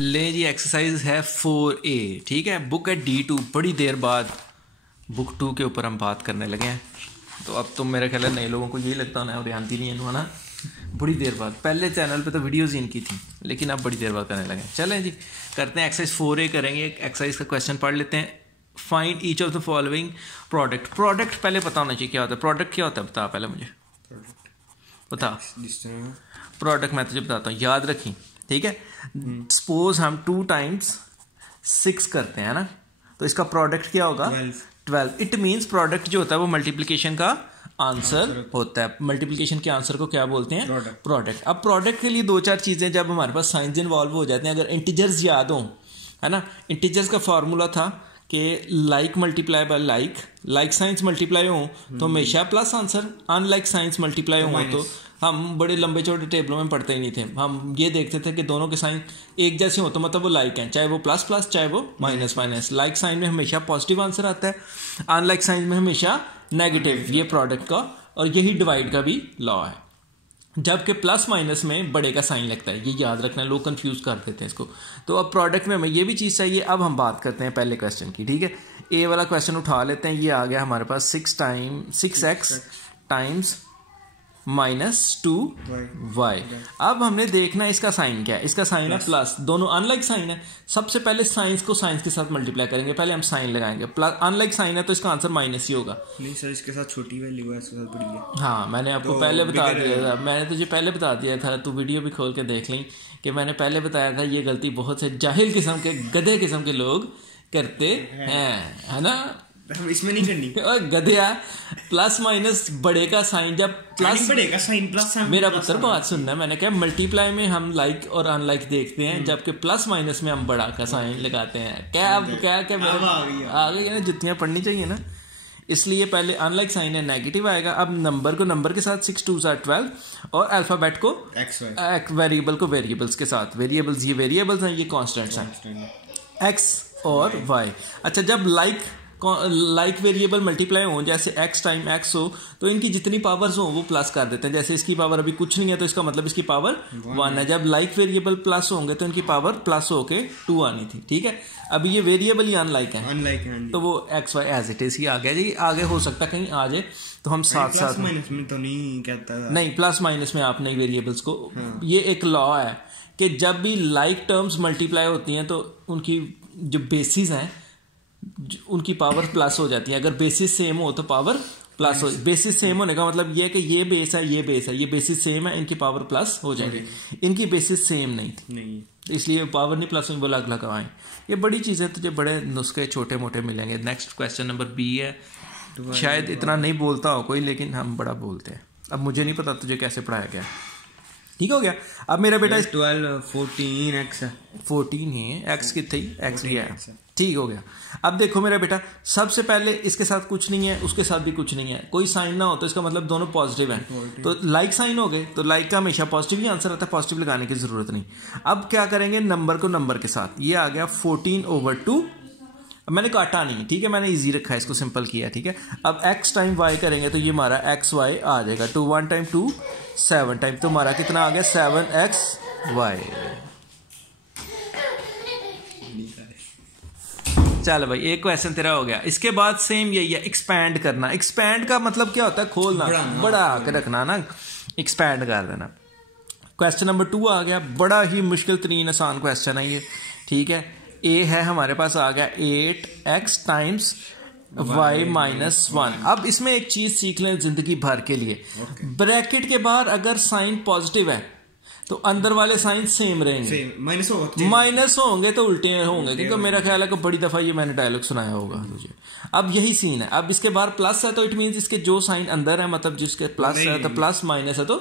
ले जी एक्सरसाइज है 4A। ठीक है, बुक है D2। बड़ी देर बाद बुक 2 के ऊपर हम बात करने लगे हैं। तो अब तो मेरे ख्याल है नए लोगों को यही लगता होना है और जानती नहीं है ना, बड़ी देर बाद। पहले चैनल पे तो वीडियोज़ इनकी थी, लेकिन अब बड़ी देर बाद करने लगे। चलें जी, करते हैं एक्सरसाइज 4A करेंगे। एक्सरसाइज का क्वेश्चन पढ़ लेते हैं। Find each of the following product. Product पहले पता होना चाहिए क्या होता है। प्रोडक्ट क्या होता है बता पहले मुझे, बता। प्रोडक्ट मैं तुझे बताता हूँ, याद रखी। ठीक है, सपोज हम 2 टाइम्स 6 करते हैं ना, तो इसका प्रोडक्ट क्या होगा 12। इट मीन्स प्रोडक्ट जो होता है वो मल्टीप्लिकेशन का आंसर होता है। मल्टीप्लिकेशन के आंसर को क्या बोलते हैं, प्रोडक्ट। अब प्रोडक्ट के लिए 2-4 चीजें जब हमारे पास साइंस इन्वॉल्व हो जाते हैं, अगर इंटीजर्स याद हो, है ना। इंटीजर्स का फॉर्मूला था कि like multiply by like, like science multiply हो तो हमेशा plus answer, unlike signs multiply हो तो हम बड़े लंबे चौड़े टेबलों में पढ़ते ही नहीं थे। हम ये देखते थे कि दोनों के साइन एक जैसे हो तो मतलब वो लाइक हैं, चाहे वो प्लस प्लस चाहे वो माइनस माइनस। लाइक साइन में हमेशा पॉजिटिव आंसर आता है, अनलाइक साइन में हमेशा नेगेटिव। ये प्रोडक्ट का और यही डिवाइड का भी लॉ है। जबकि प्लस माइनस में बड़े का साइन लगता है, ये याद रखना, लोग कंफ्यूज कर देते हैं इसको। तो अब प्रोडक्ट में हमें ये भी चीज़ चाहिए। अब हम बात करते हैं पहले क्वेश्चन की। ठीक है, ए वाला क्वेश्चन उठा लेते हैं। ये आ गया हमारे पास 6x टाइम्स -2y। अब हमने देखना है इसका साइन क्या है। इसका साइन है प्लस, दोनों अनलाइक साइन है। सबसे पहले साइंस को साइंस के साथ मल्टीप्लाई करेंगे, पहले हम साइन लगाएंगे। प्लस अनलाइक साइन है तो इसका आंसर माइनस ही होगा। नहीं सर, इसके साथ छोटी वैल्यू है, इसके साथ बड़ी है। हाँ, मैंने आपको तो पहले बता दिया था, मैंने तुझे पहले बता दिया था, तू वीडियो भी खोल के देख ली कि मैंने पहले बताया था। ये गलती बहुत से जाहिल किस्म के, गधे किस्म के लोग करते हैं, है ना। इसमें नहीं करनी गधया। प्लस माइनस बड़े का साइन, जब प्लस बड़े का साइन प्लस, मेरा पुत्र बात सुनना, मैंने कहा मल्टीप्लाई में हम लाइक और अनलाइक देखते हैं, जबकि प्लस माइनस में हम बड़ा का साइन लगाते हैं। क्या अब क्या आ गई ना, जुतियां पढ़नी चाहिए ना। इसलिए पहले अनलाइक साइन है, नेगेटिव आएगा। अब नंबर को नंबर के साथ 6 2 12 और अल्फाबेट को वेरिएबल को वेरिएबल्स के साथ। वेरिएबल्स ये वेरिएबल्स हैं, ये कॉन्स्टेंट्स हैं, एक्स और वाई। अच्छा, जब लाइक वेरिएबल मल्टीप्लाई हो, जैसे x टाइम x हो तो इनकी जितनी पावर्स हो वो प्लस कर देते हैं। जैसे इसकी पावर अभी कुछ नहीं है तो इसका मतलब इसकी पावर 1 है। जब लाइक वेरिएबल प्लस होंगे तो इनकी पावर प्लस होके 2 आनी थी। ठीक है, अभी ये वेरिएबल ही अनलाइक है, तो वो x y as it is ही आ गया जी। आगे हो सकता है कहीं आ जाए तो हम साथ साथ माइनस में तो नहीं कहता, नहीं प्लस माइनस में आप नहीं वेरिएबल्स को। ये एक लॉ है कि जब भी लाइक टर्म्स मल्टीप्लाई होती हैं तो उनकी जो बेसिस हैं उनकी पावर प्लस हो जाती है। अगर बेसिस सेम हो तो पावर प्लस हो। बेसिस सेम होने का मतलब ये है कि ये बेस है, ये बेस है, ये बेसिस सेम है, इनकी पावर प्लस हो जाएगी। इनकी बेसिस सेम नहीं थी, इसलिए पावर नहीं प्लस हुई, वो अलग अलग आए। ये बड़ी चीज़ें तुझे बड़े नुस्खे छोटे मोटे मिलेंगे। नेक्स्ट क्वेश्चन नंबर B है। शायद इतना नहीं बोलता हो कोई, लेकिन हम बड़ा बोलते हैं। अब मुझे नहीं पता तुझे कैसे पढ़ाया गया। ठीक हो गया। अब मेरा बेटा 12 14 x है, 14 ही है, x कितनी x भी है। ठीक हो गया। अब देखो मेरा बेटा, सबसे पहले इसके साथ कुछ नहीं है, उसके साथ भी कुछ नहीं है, कोई साइन ना हो तो इसका मतलब दोनों पॉजिटिव हैं। तो लाइक साइन हो गए तो लाइक का हमेशा पॉजिटिव ही आंसर आता है, पॉजिटिव लगाने की जरूरत नहीं। अब क्या करेंगे, नंबर को नंबर के साथ। ये आ गया 14/2। अब मैंने काटा नहीं, ठीक है, मैंने इजी रखा है, इसको सिंपल किया। ठीक है, अब x टाइम y करेंगे तो ये हमारा xy आ जाएगा। 2 1 टाइम 2 7 टाइम, तो हमारा कितना आ गया 7xy। चल भाई, एक क्वेश्चन तेरा हो गया। इसके बाद सेम यही है, एक्सपैंड करना। एक्सपैंड का मतलब क्या होता है, खोलना, बड़ा के रखना ना, एक्सपैंड कर देना। क्वेश्चन नंबर 2 आ गया, बड़ा ही मुश्किल तरीन आसान क्वेश्चन है ये। ठीक है, ए है हमारे पास आ गया 8x टाइम्स y -1। अब इसमें एक चीज सीख लें जिंदगी भर के लिए। ब्रैकेट के बाहर अगर साइन पॉजिटिव है तो अंदर वाले साइन सेम रहेंगे, माइनस होंगे तो उल्टे होंगे, क्योंकि मेरा ख्याल है कि बड़ी दफा ये मैंने डायलॉग सुनाया होगा तुझे। अब यही सीन है। अब इसके बाहर प्लस है तो इट मींस इसके जो साइन अंदर है, मतलब जिसके प्लस है तो प्लस, माइनस है तो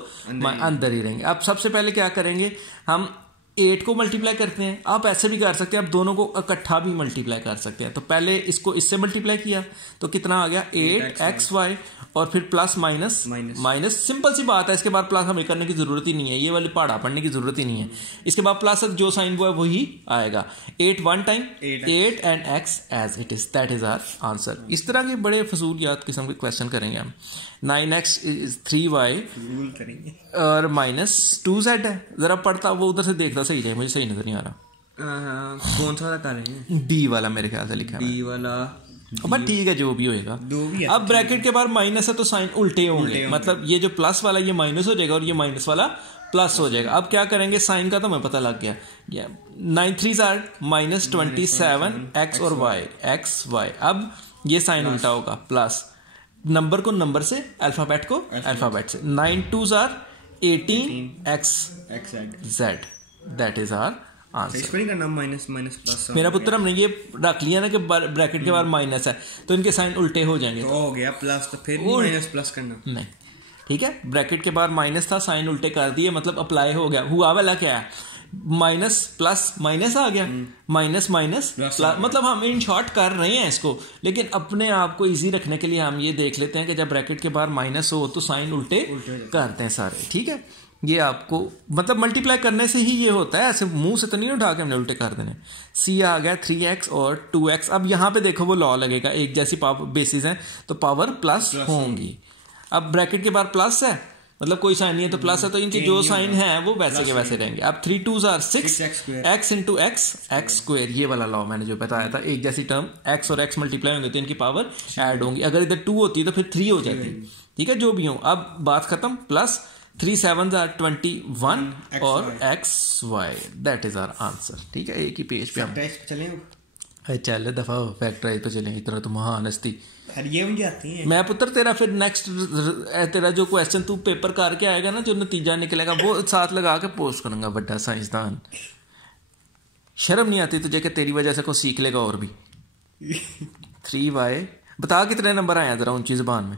अंदर ही रहेंगे। अब सबसे पहले क्या करेंगे, हम 8 को मल्टीप्लाई करते हैं। आप ऐसे भी कर सकते हैं, आप दोनों को इकट्ठा भी मल्टीप्लाई कर सकते हैं। तो पहले इसको इससे मल्टीप्लाई किया तो कितना आ गया 8xy और फिर प्लस माइनस माइनस। सिंपल सी बात है, इसके बाद प्लस हमें करने की जरूरत ही नहीं है, ये वाली पहाड़ा पढ़ने की जरूरत ही नहीं है। इसके बाद प्लस जो साइन वो है वही आएगा। 8 1 time 8 and x as it is, that is our answer. इस तरह के बड़े फजूलियात किस्म के क्वेश्चन करेंगे हम। 9x इज 3y और -2z है। जरा पढ़ता वो उधर से देखता, सही जाए, मुझे सही नजर नहीं आ रहा। कौन सा वाला कर रहे हैं? बी वाला मेरे ख्याल से लिखा है। बी वाला बट ठीक है जो भी होएगा। दो भी है। अब ब्रैकेट के बाद माइनस है तो साइन उल्टे होंगे, मतलब ये जो प्लस वाला ये माइनस हो जाएगा और ये माइनस वाला प्लस हो जाएगा। अब क्या करेंगे, साइन का तो हमें पता लग गया, 9 3 आर -27 एक्स और वाई, एक्स वाई। अब ये साइन उल्टा होगा, प्लस नंबर को नंबर से, अल्फाबेट को अल्फाबेट से। 9 2 are 18 x z, that is our answer. इसको नहीं करना माइनस माइनस प्लस। मेरा पुत्र हमने ये रख लिया ना कि ब्रैकेट के बाद माइनस है तो इनके साइन उल्टे हो जाएंगे। तो हो गया प्लस, तो फिर माइनस प्लस करना नहीं, ठीक है। ब्रैकेट के बाद माइनस था, साइन उल्टे कर दिए, मतलब अप्लाई हो गया। हुआ वाला क्या है, माइनस प्लस माइनस आ गया, माइनस माइनस प्लस, मतलब हम इन शॉर्ट कर रहे हैं इसको, लेकिन अपने आप को इजी रखने के लिए हम ये देख लेते हैं कि जब ब्रैकेट के बाद माइनस हो तो साइन उल्टे करते हैं सारे, ठीक है। ये आपको मतलब मल्टीप्लाई करने से ही ये होता है, ऐसे मुंह से तो नहीं उठा के हमने उल्टे कर देने। सी आ गया 3x और 2x। अब यहाँ पे देखो वो लॉ लगेगा, एक जैसी पावर बेसिस है तो पावर प्लस होंगी। अब ब्रैकेट के बाद प्लस है, मतलब कोई साइन नहीं है तो प्लस है, तो इनके जो साइन है वो वैसे के वैसे रहेंगे। अब 3 2 are 6 x into x x square, ये वाला लॉ मैंने जो बताया था, एक जैसी टर्म x और x मल्टीप्लाई होंगे तो इनकी पावर ऐड होंगी। अगर इधर 2 होती तो फिर 3 हो जाती, ठीक है। जो भी हो, अब बात खत्म। प्लस 3 7 आर 21 और x y, that is our answer, ठीक है। एक ही पेज पे हम चल दफा फैक्टराइज पे चलें, इतना तो महान हस्ती ये मुझे आती है। मैं पुत्र तेरा फिर नेक्स्ट तेरा जो क्वेश्चन तू पेपर करके आएगा ना, जो नतीजा निकलेगा वो साथ लगा के पोस्ट करूंगा, बड़ा साइंसदान। शर्म नहीं आती तुझे कि तेरी वजह से कोई सीख लेगा और भी। 3y बता कितने नंबर आए जरा ऊंची जुबान में।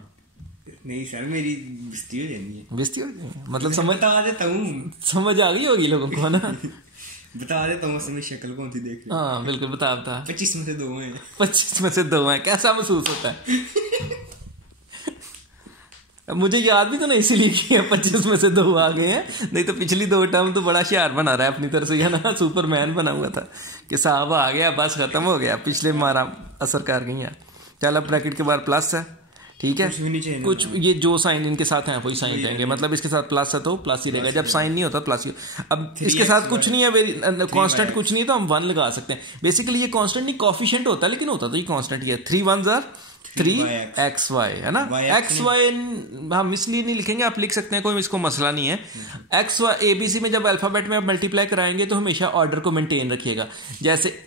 नहीं सर, मेरी बेइज्जती हो जानी है। बेइज्जती हो जानी, मतलब समझ बता देता हूँ, समझ आ गई होगी लोगों को ना। बता देता हूँ, उसमें शक्ल कौन सी देख रही है। हाँ बिल्कुल, बता बता। 25 में से 2 हैं। 25 में से 2 हैं, कैसा महसूस होता है? मुझे याद भी तो नहीं इसीलिए किया 25 में से 2 आ गए हैं, नहीं तो पिछली 2 टर्म तो बड़ा होशियार बना रहा है अपनी तरफ से, है ना। सुपरमैन बना हुआ था कि साहब आ गया, बस खत्म हो गया, पिछले मारा असर कर गई है। चल अब ब्रैकेट के बाद प्लस है, ठीक है। कुछ ये जो साइन इनके साथ हैं वही साइन जाएंगे, मतलब इसके साथ प्लस है तो प्लस ही रहेगा, जब साइन नहीं होता प्लस ही। अब इसके साथ कुछ नहीं है, कांस्टेंट कुछ नहीं है तो हम 1 लगा सकते हैं। बेसिकली ये कांस्टेंट नहीं कोएफिशिएंट होता है, लेकिन होता तो ये कांस्टेंट ही है। 3 1 आर 3xy, है ना। xy हम इसलिए नहीं लिखेंगे, आप लिख सकते हैं, कोई इसको मसला नहीं है। xy abc में जब अल्फाबेट में आप मल्टीप्लाई कराएंगे तो हमेशा ऑर्डर को मेंटेन रखिएगा। जैसे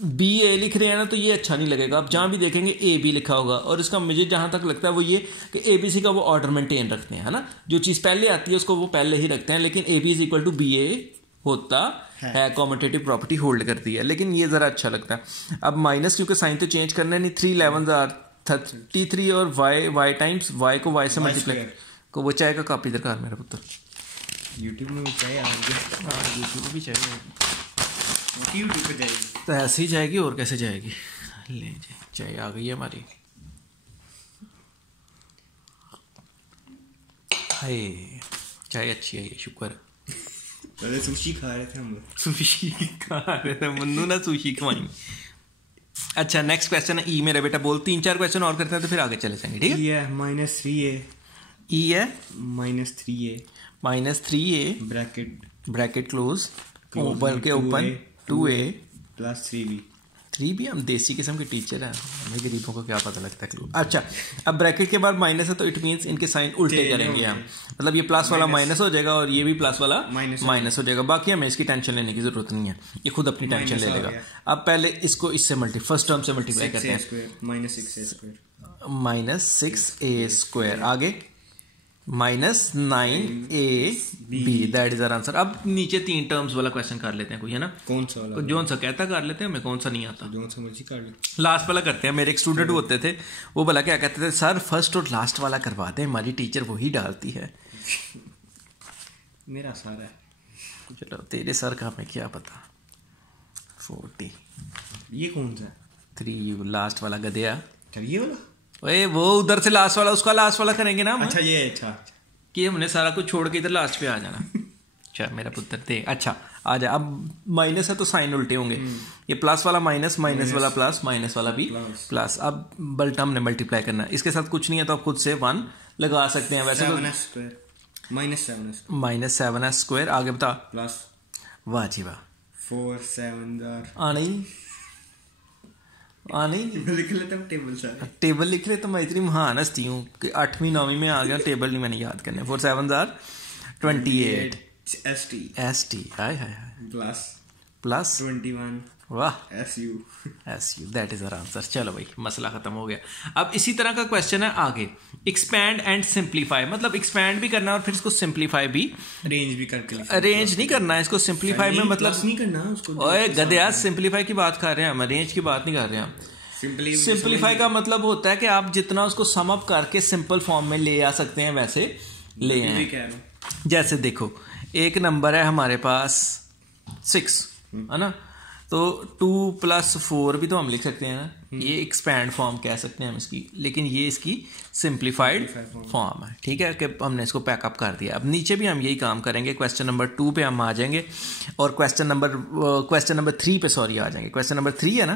बी ए लिख रहे हैं ना तो ये अच्छा नहीं लगेगा, आप जहां भी देखेंगे ए बी लिखा होगा, और इसका मुझे जहां तक लगता है वो ये कि ए बी सी का वो ऑर्डर मेंटेन रखते हैं, है ना। जो चीज़ पहले आती है उसको वो पहले ही रखते हैं, लेकिन A B is equal to B A होता है, कॉम्यूटेटिव प्रॉपर्टी होल्ड करती है, लेकिन ये ज़रा अच्छा लगता है। अब माइनस क्योंकि साइन तो चेंज करना नहीं, 3 11 आर 33 और y टाइम्स y को y से मल्टीप्लाई को, वो चाहेगा कॉपी दरकार मेरा पुत्र। यूट्यूब में भी चाहिए, यूट्यूब में भी चाहिए, यूट्यूब पे जाएगी तो ऐसे ही जाएगी, और कैसे जाएगी। ले जी, चाय आ गई है हमारी। हाय चाय अच्छी है, ये शुक्र है। पहले सुशी खा रहे थे हम लोग, सुशी खा रहे थे, मन्नू ना सुशी खवाई। अच्छा नेक्स्ट क्वेश्चन है ई, मेरा बेटा बोल। 3-4 क्वेश्चन और करते हैं तो फिर आगे चले जाएंगे, ठीक है। ये -3a, ई है -3a ब्रैकेट क्लोज ओपन के open 2a plus 3b। 3b हम देसी किस्म के टीचर हैं, हमें गरीबों को क्या पता लगता है। अच्छा अब ब्रैकेट के बाद माइनस है तो इट मींस इनके साइन उल्टे करेंगे हम, मतलब ये प्लस वाला माइनस हो जाएगा और ये भी प्लस वाला माइनस हो जाएगा। बाकी हमें इसकी टेंशन लेने की जरूरत नहीं है, ये खुद अपनी टेंशन ले लेगा। अब पहले इसको इससे फर्स्ट टर्म से मल्टीप्लाई करते हैं, -6a²। आगे -9ab, that is our answer. अब नीचे 3 टर्म्स वाला क्वेश्चन कर लेते हैं कोई, है ना। कौन सा वाला? जोन सा कहता कर लेते हैं, हमें कौन सा नहीं आता, जोन सा मर्जी कर ले। लास्ट वाला करते हैं। मेरे एक स्टूडेंट होते थे, वो भला क्या कहते थे, सर फर्स्ट और लास्ट वाला करवा दें, हमारी टीचर वही डालती है। मेरा सर है। चलो तेरे सर का हमें क्या पता। 40 ये कौन सा? 3 लास्ट वाला गधेया। ये वाला? ओए वो उधर से लास्ट वाला, उसका लास्ट वाला करेंगे ना हम। अच्छा ये अच्छा कि हमने सारा कुछ छोड़ के इधर लास्ट पे आ जाना। अच्छा मेरा पुत्र देख, अच्छा आ जा। अब माइनस है तो साइन उल्टे होंगे, ये प्लस वाला माइनस, माइनस वाला प्लस, माइनस वाला भी प्लस। अब बल्टा हमने मल्टीप्लाई करना है, इसके साथ कुछ नहीं है तो आप खुद से 1 लगा सकते हैं। वैसे -7s²। -7s²। आगे बता। प्लस, वाह जी वाह, 4 7 आना ही लिख लेता हूँ टेबल सारे। टेबल लिख ले तो मैं इतनी महान हस्ती हूँ कि 8वीं 9वीं में आ गया, टेबल नहीं मैंने याद करने। 4 7 28 ST हाय हाय हाय प्लस 21 वाह SU that is our answer. चलो भाई मसला खत्म हो गया। अब इसी तरह का क्वेश्चन है आगे, एक्सपैंड एंड सिंप्लीफाई, मतलब एक्सपैंड भी करना है और फिर इसको सिंप्लीफाई भी, अरेंज भी करके अरेंज नहीं करना है इसको, सिंप्लीफाई में मतलब नहीं करना उसको। ओए गधे, सिंप्लीफाई की बात कर रहे हैं हम, अरेंज की बात नहीं कर रहे हैं हम। सिंप्लीफाई का मतलब होता है कि आप जितना उसको सम अप करके सिंपल फॉर्म में ले आ सकते हैं वैसे ले आए। जैसे देखो एक नंबर है हमारे पास 6 है ना, तो 2 + 4 भी तो हम लिख सकते हैं ना, ये एक्सपैंड फॉर्म कह सकते हैं हम इसकी, लेकिन ये इसकी सिंप्लीफाइड फॉर्म है। ठीक है कि हमने इसको पैकअप कर दिया। अब नीचे भी हम यही काम करेंगे। क्वेश्चन नंबर 2 पे हम आ जाएंगे और क्वेश्चन नंबर 3 पे आ जाएंगे। क्वेश्चन नंबर 3 है ना,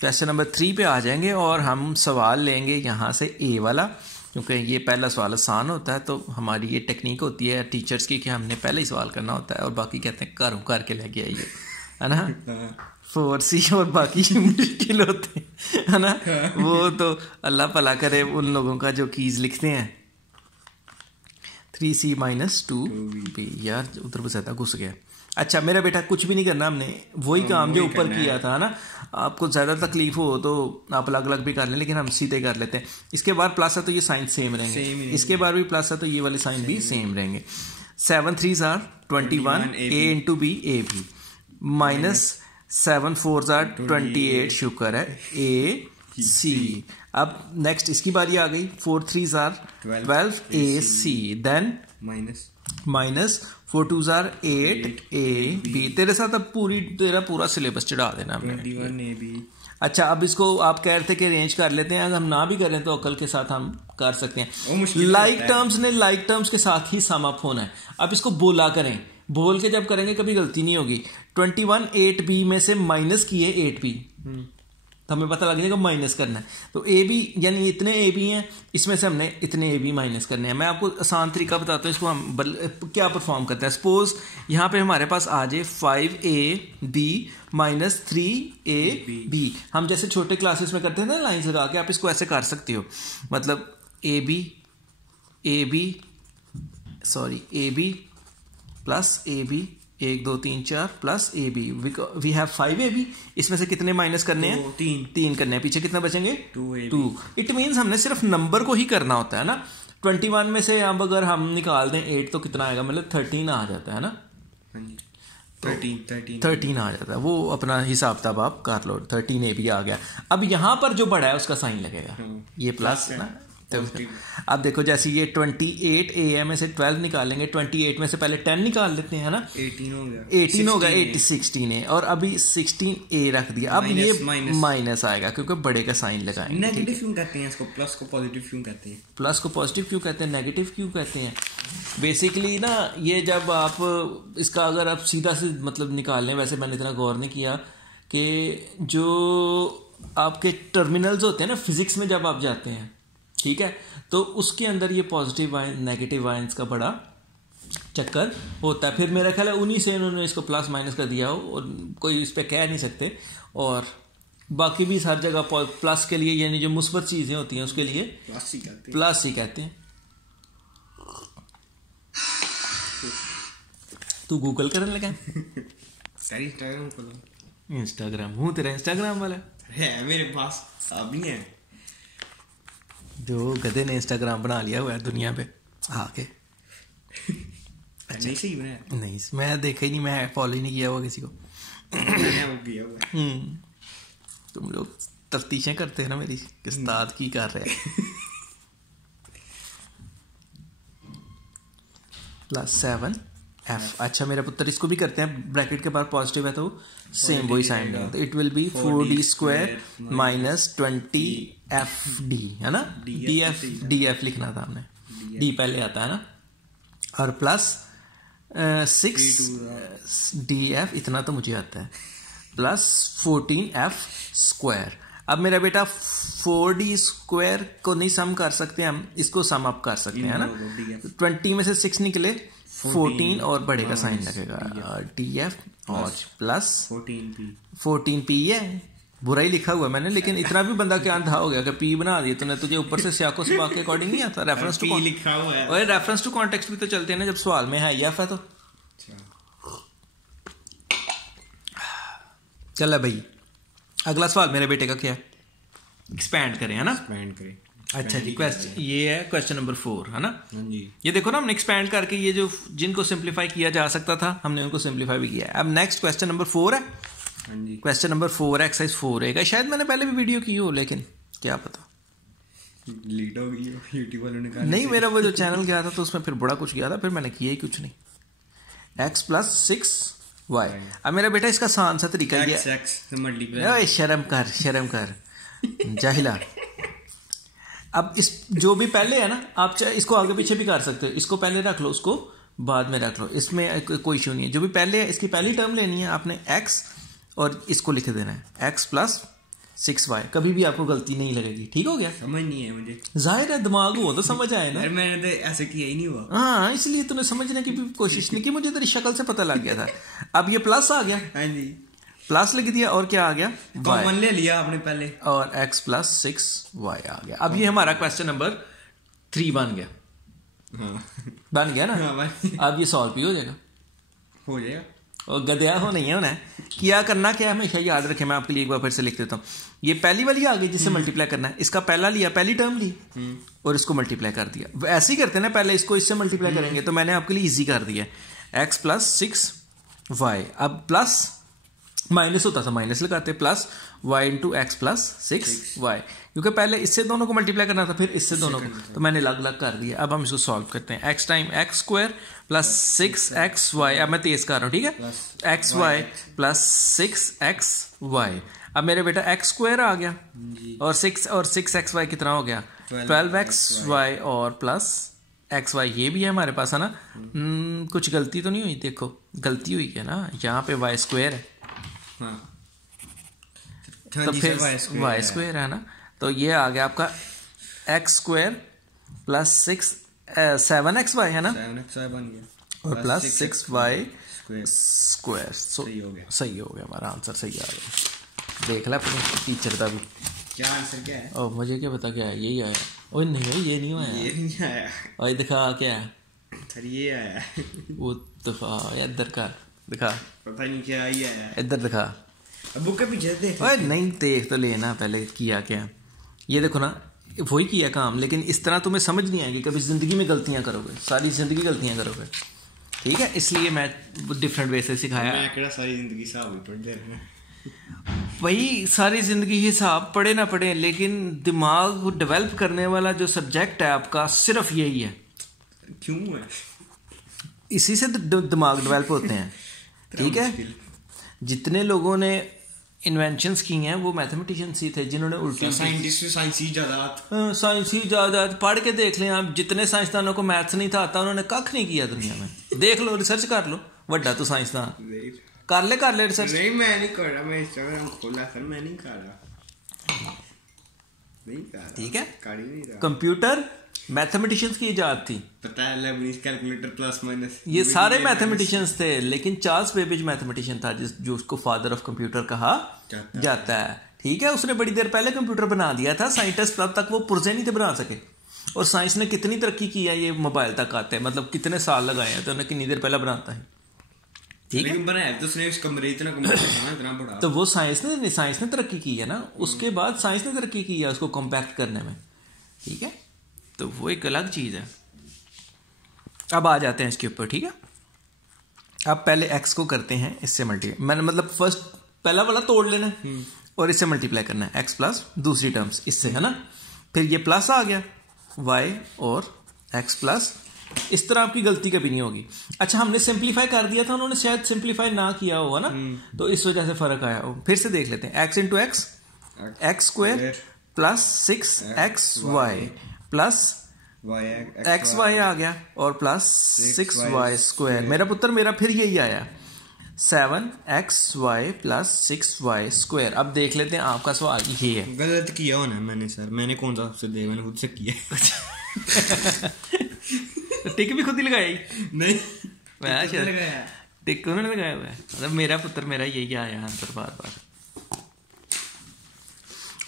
क्वेश्चन नंबर 3 पे आ जाएंगे और हम सवाल लेंगे यहाँ से ए वाला, क्योंकि ये पहला सवाल आसान होता है। तो हमारी ये टेक्निक होती है टीचर्स की कि हमने पहले ही सवाल करना होता है और बाकी कहते हैं करो करके लेके आइए, है ना। 4C और बाकी मुश्किल होते हैं, है ना। वो तो अल्लाह भला करे उन लोगों का जो कीज लिखते हैं। 3C - 2B यार उधर पर ज़्यादा घुस गया। अच्छा मेरा बेटा कुछ भी नहीं करना, हमने वही काम जो ऊपर किया था ना। आपको ज़्यादा तकलीफ हो तो आप अलग अलग भी कर लें, लेकिन हम सीधे कर लेते हैं। इसके बाद प्लस है तो ये साइन सेम रहेंगे, इसके बाद भी प्लस है तो ये वाले साइन भी सेम रहेंगे। 7 3s 21 A × B AB -7 4s 28 शुक्र है AC। अब नेक्स्ट इसकी बारी आ गई। 4 3s 12 AC then -4 2s 8 AB। तेरे साथ अब तेरा पूरा सिलेबस चढ़ा देना हमने। 21 AB। अच्छा अब इसको आप कह रहे थे कि अरेंज कर लेते हैं, अगर हम ना भी करें तो अकल के साथ हम कर सकते हैं। लाइक टर्म्स ने लाइक टर्म्स के साथ ही सम अप होना है। अब इसको बोला करें, बोल के जब करेंगे कभी गलती नहीं होगी। 21 8B में से माइनस किए 8B तो हमें पता लग जाएगा माइनस करना है। तो AB यानी इतने AB हैं, इसमें से हमने इतने AB माइनस करने हैं। मैं आपको आसान तरीका बताता हूँ, इसको हम क्या परफॉर्म करते हैं। सपोज यहाँ पे हमारे पास आ जाए 5AB - 3AB। हम जैसे छोटे क्लासेस में करते हैं ना लाइन्स लगा के, आप इसको ऐसे कर सकते हो। मतलब AB plus AB 1 2 3 4 plus AB we have 5AB। इसमें से कितने माइनस करने हैं? 3 करने हैं। पीछे कितना बचेंगे? 2। इट मीन्स हमने सिर्फ नंबर को ही करना होता है ना। 21 में से अब अगर हम निकाल दें 8 तो कितना आएगा? मतलब 13 आ जाता है ना। 13 आ जाता है। वो अपना हिसाब किताब आप कर लो। 13AB आ गया। अब यहां पर जो बड़ा है उसका साइन लगेगा, ये प्लस है ना। अब देखो जैसे ये 28 AM में से 12 निकालेंगे, 28 में से पहले 10 निकाल लेते हैं ना। 18 हो गया 16 है और अभी 16A रख दिया। अब ये माइनस आएगा क्योंकि बड़े का साइन लगाएंगे। नेगेटिव क्यों कहते हैं इसको? प्लस को पॉजिटिव क्यों कहते हैं? प्लस को पॉजिटिव क्यों कहते हैं, नेगेटिव क्यों कहते हैं? बेसिकली ना ये जब आप इसका अगर आप सीधा से मतलब निकाल लें, वैसे मैंने इतना गौर नहीं किया कि जो आपके टर्मिनल्स होते हैं ना फिजिक्स में जब आप जाते हैं, ठीक है, तो उसके अंदर ये पॉजिटिव आयन नेगेटिव आयंस का बड़ा चक्कर होता है। फिर मेरा ख्याल है उन्हीं से इन्होंने इसको प्लस माइनस कर दिया हो और कोई इस पे कह नहीं सकते। और बाकी भी हर जगह प्लस के लिए यानी जो मुस्बत चीजें होती हैं उसके लिए प्लस ही कहते हैं। तू गूगल करने लगा? इंस्टाग्राम हूँ तेरा इंस्टाग्राम वाला है मेरे पास, अब नहीं है। जो गधे ने इंस्टाग्राम बना लिया हुआ है दुनिया पे आके। नहीं सही बनाया? नहीं मैं देखा ही नहीं, मैं फॉलो ही नहीं किया हुआ किसी को। तुम लोग तफ्तीशें करते हैं ना मेरी, उस्ताद की कर रहे हैं। +7F। अच्छा मेरा पुत्र इसको भी करते हैं, ब्रैकेट के बाद पॉजिटिव है तो सेम वही साइन है। It will be 4D² - 20FD, है ना। DF लिखना था हमने, D पहले आता है ना। और प्लस 6DF, इतना तो मुझे आता है, + 14F²। अब मेरा बेटा 4D² को नहीं सम कर सकते हम, इसको सम अप कर सकते हैं ना। 20 में से 6 निकले, 14 और बड़े का साइन लगेगा TF और प्लस 14P है। बुरा ही लिखा हुआ मैंने, लेकिन इतना भी बंदा क्या अंधा हो गया कि P बना दिया तूने, तुझे ऊपर से स्याको स्पा के अकॉर्डिंग नहीं आता। रेफरेंस टू लिखा हुआ है, और रेफरेंस टू कॉन्टेक्स्ट भी तो चलते हैं ना, जब सवाल में है EF है तो चल भाई। अगला सवाल मेरे बेटे का क्या है, एक्सपैंड करें, है ना, एक्सपैंड करें। अच्छा जी, क्वेश्चन ये है क्वेश्चन नंबर 4, है ना। हाँ जी, ये देखो ना, हमने एक्सपैंड करके ये जो जिनको सिंप्लीफाई किया जा सकता था हमने उनको सिंप्लीफाई भी किया है। अब नेक्स्ट क्वेश्चन नंबर 4 है। हाँ जी, क्वेश्चन नंबर 4 है, एक्सरसाइज 4A का। शायद मैंने पहले भी वीडियो की हो, लेकिन क्या पता लीड हो गई यूट्यूब वालों ने कहा नहीं। मेरा वो जो चैनल गया था तो उसमें फिर बड़ा कुछ गया था, फिर मैंने किया ही कुछ नहीं। x + 6y। अब मेरा बेटा इसका आसान सा तरीका ये है, x से मल्टीप्लाई। शर्म कर जाहिला। अब इस जो भी पहले है ना, आप चाहे इसको आगे पीछे भी कर सकते हो, इसको पहले रख लो, उसको बाद में रख लो, इसमें कोई इशू नहीं है। जो भी पहले है इसकी पहली टर्म लेनी है आपने x और इसको लिख देना है x + 6y। कभी भी आपको गलती नहीं लगेगी, ठीक हो गया। समझ नहीं है मुझे, जाहिर है दिमाग हो तो समझ आए ना। मैंने तो ऐसे किया ही नहीं हुआ। हाँ, इसलिए तूने समझने की भी कोशिश नहीं की, मुझे तेरी शक्ल से पता लग गया था। अब ये प्लस आ गया, हाँ जी, प्लस लिख दिया, और क्या आ गया, कॉमन ले लिया आपने पहले, और x + 6y आ गया। अब ये हमारा क्वेश्चन नंबर 3 बन गया। हाँ बन गया ना। हाँ, अब ये सॉल्व भी हो जाएगा, हो जाएगा। और गधया हो नहीं है होना है। क्या करना क्या है हमेशा याद रखें, मैं आपके लिए एक बार फिर से लिख देता हूँ। ये पहली वाली आ गई जिससे मल्टीप्लाई करना है, इसका पहला लिया, पहली टर्म ली और इसको मल्टीप्लाई कर दिया। ऐसे ही करते हैं ना, पहले इसको इससे मल्टीप्लाई करेंगे, तो मैंने आपके लिए इजी कर दिया, x + 6y। अब प्लस माइनस होता था, माइनस लगाते, प्लस y × x + 6y, क्योंकि पहले इससे दोनों को मल्टीप्लाई करना था, फिर इससे दोनों को, तो मैंने अलग अलग कर दिया। अब हम इसको सॉल्व करते हैं। x × x² + 6xy। अब मैं तेज कर रहा हूँ, ठीक है, xy + 6xy। अब मेरे बेटा x² आ गया और 6xy कितना हो गया, 12xy और प्लस xy। ये भी है हमारे पास, है ना। कुछ गलती तो नहीं हुई, देखो गलती हुई है ना, यहाँ पे y² है, तो फिर y² है ना, तो ये आ गया आपका x² + 7xy, है ना, 7xy बन गया और प्लस 6y²। सही हो गया, हमारा आंसर सही आ गया। देख ला अपने टीचर का भी, क्या आंसर क्या है। ओ मुझे क्या पता क्या है, यही आया। ओए नहीं भाई, ये नहीं आया, ये नहीं आया। और दिखा क्या है, सर ये आया। वो दिखा, इधर का दिखा, पता नहीं क्या ही आया, इधर दिखा, बुक के पीछे देख। ओए नहीं, देख तो लेना पहले किया क्या। ये देखो ना, वही किया काम, लेकिन इस तरह तुम्हें समझ नहीं आएगी। कभी जिंदगी में गलतियां करोगे, सारी जिंदगी गलतियां करोगे, ठीक है। इसलिए मैं डिफरेंट वे से सिखाया। मैं सारी जिंदगी हिसाब ही पढ़ दे रहा हूं। वही सारी जिंदगी हिसाब पढ़े ना पढ़े, लेकिन दिमाग को डेवलप करने वाला जो सब्जेक्ट है आपका, सिर्फ यही है। क्यों है? इसी से दिमाग डेवलप होते हैं, ठीक है। जितने लोगों ने इन्वेंशंस की हैं वो मैथमेटिशियंस ही थे, जिन्होंने उल्टी साइंस ही ज़्यादा पढ़ के देख लें आप। जितने साइंसदानों को मैथ्स नहीं था आता, उन्होंने कख नहीं किया दुनिया में। देख लो, रिसर्च कर लो, वड्डा तो साइंसदान कर ले रिसर्च। नहीं, मैं नहीं कर रहा, मैं इंस्टाग्राम खोला सर, मैं नहीं कर रहा, नहीं कर रहा, ठीक है। कर ही नहीं रहा। कंप्यूटर मैथमेटिशियंस की इजाद थी, पता है, लेबनीज कैलकुलेटर प्लस माइनस, ये सारे मैथमेटिशियंस थे। लेकिन चार्ल्स बेबेज मैथमेटिशियन था जो उसको फादर ऑफ कंप्यूटर कहा जाता है, ठीक है। उसने बड़ी देर पहले कंप्यूटर बना दिया था। साइंटिस्ट तब तक वो पुर्जे नहीं थे बना सके, और साइंस ने कितनी तरक्की की है, ये मोबाइल तक आते हैं, मतलब कितने साल लगाए हैं, तो उन्हें कितनी देर पहले बनाता है, ठीक है। बनाया तो उसने, इस कमरे इतना बड़ा, तो वो साइंस ने तरक्की की है ना। उसके बाद साइंस ने तरक्की की है उसको कॉम्पैक्ट करने में, ठीक है। तो वो एक अलग चीज है। अब आ जाते हैं इसके ऊपर, ठीक है। अब पहले x को करते हैं इससे मल्टीप्लाई, मैंने मतलब फर्स्ट पहला वाला तोड़ लेना है और इससे मल्टीप्लाई करना है, x प्लस दूसरी टर्म्स इससे, है ना। फिर ये प्लस आ गया y और x प्लस, इस तरह आपकी गलती कभी नहीं होगी। अच्छा, हमने सिंप्लीफाई कर दिया था, उन्होंने शायद सिंप्लीफाई ना किया होगा ना, तो इस वजह से फर्क आया हो। फिर से देख लेते हैं, x × x, x² + 6xy plus xy आ गया और प्लस 6y²। मेरा पुत्र, मेरा फिर यही आया, 7xy + 6y²। अब देख लेते हैं आपका सवाल ये है। गलत किया होना मैंने, सर मैंने कौन सा आपसे दिया, मैंने खुद से किया। तो टिक भी खुद ही लगाई? नहीं मैं किसने लगाया? टिक उन्होंने लगाया हुआ है। मतलब मेरा पुत्र मेरा यही आया आंसर बार बार,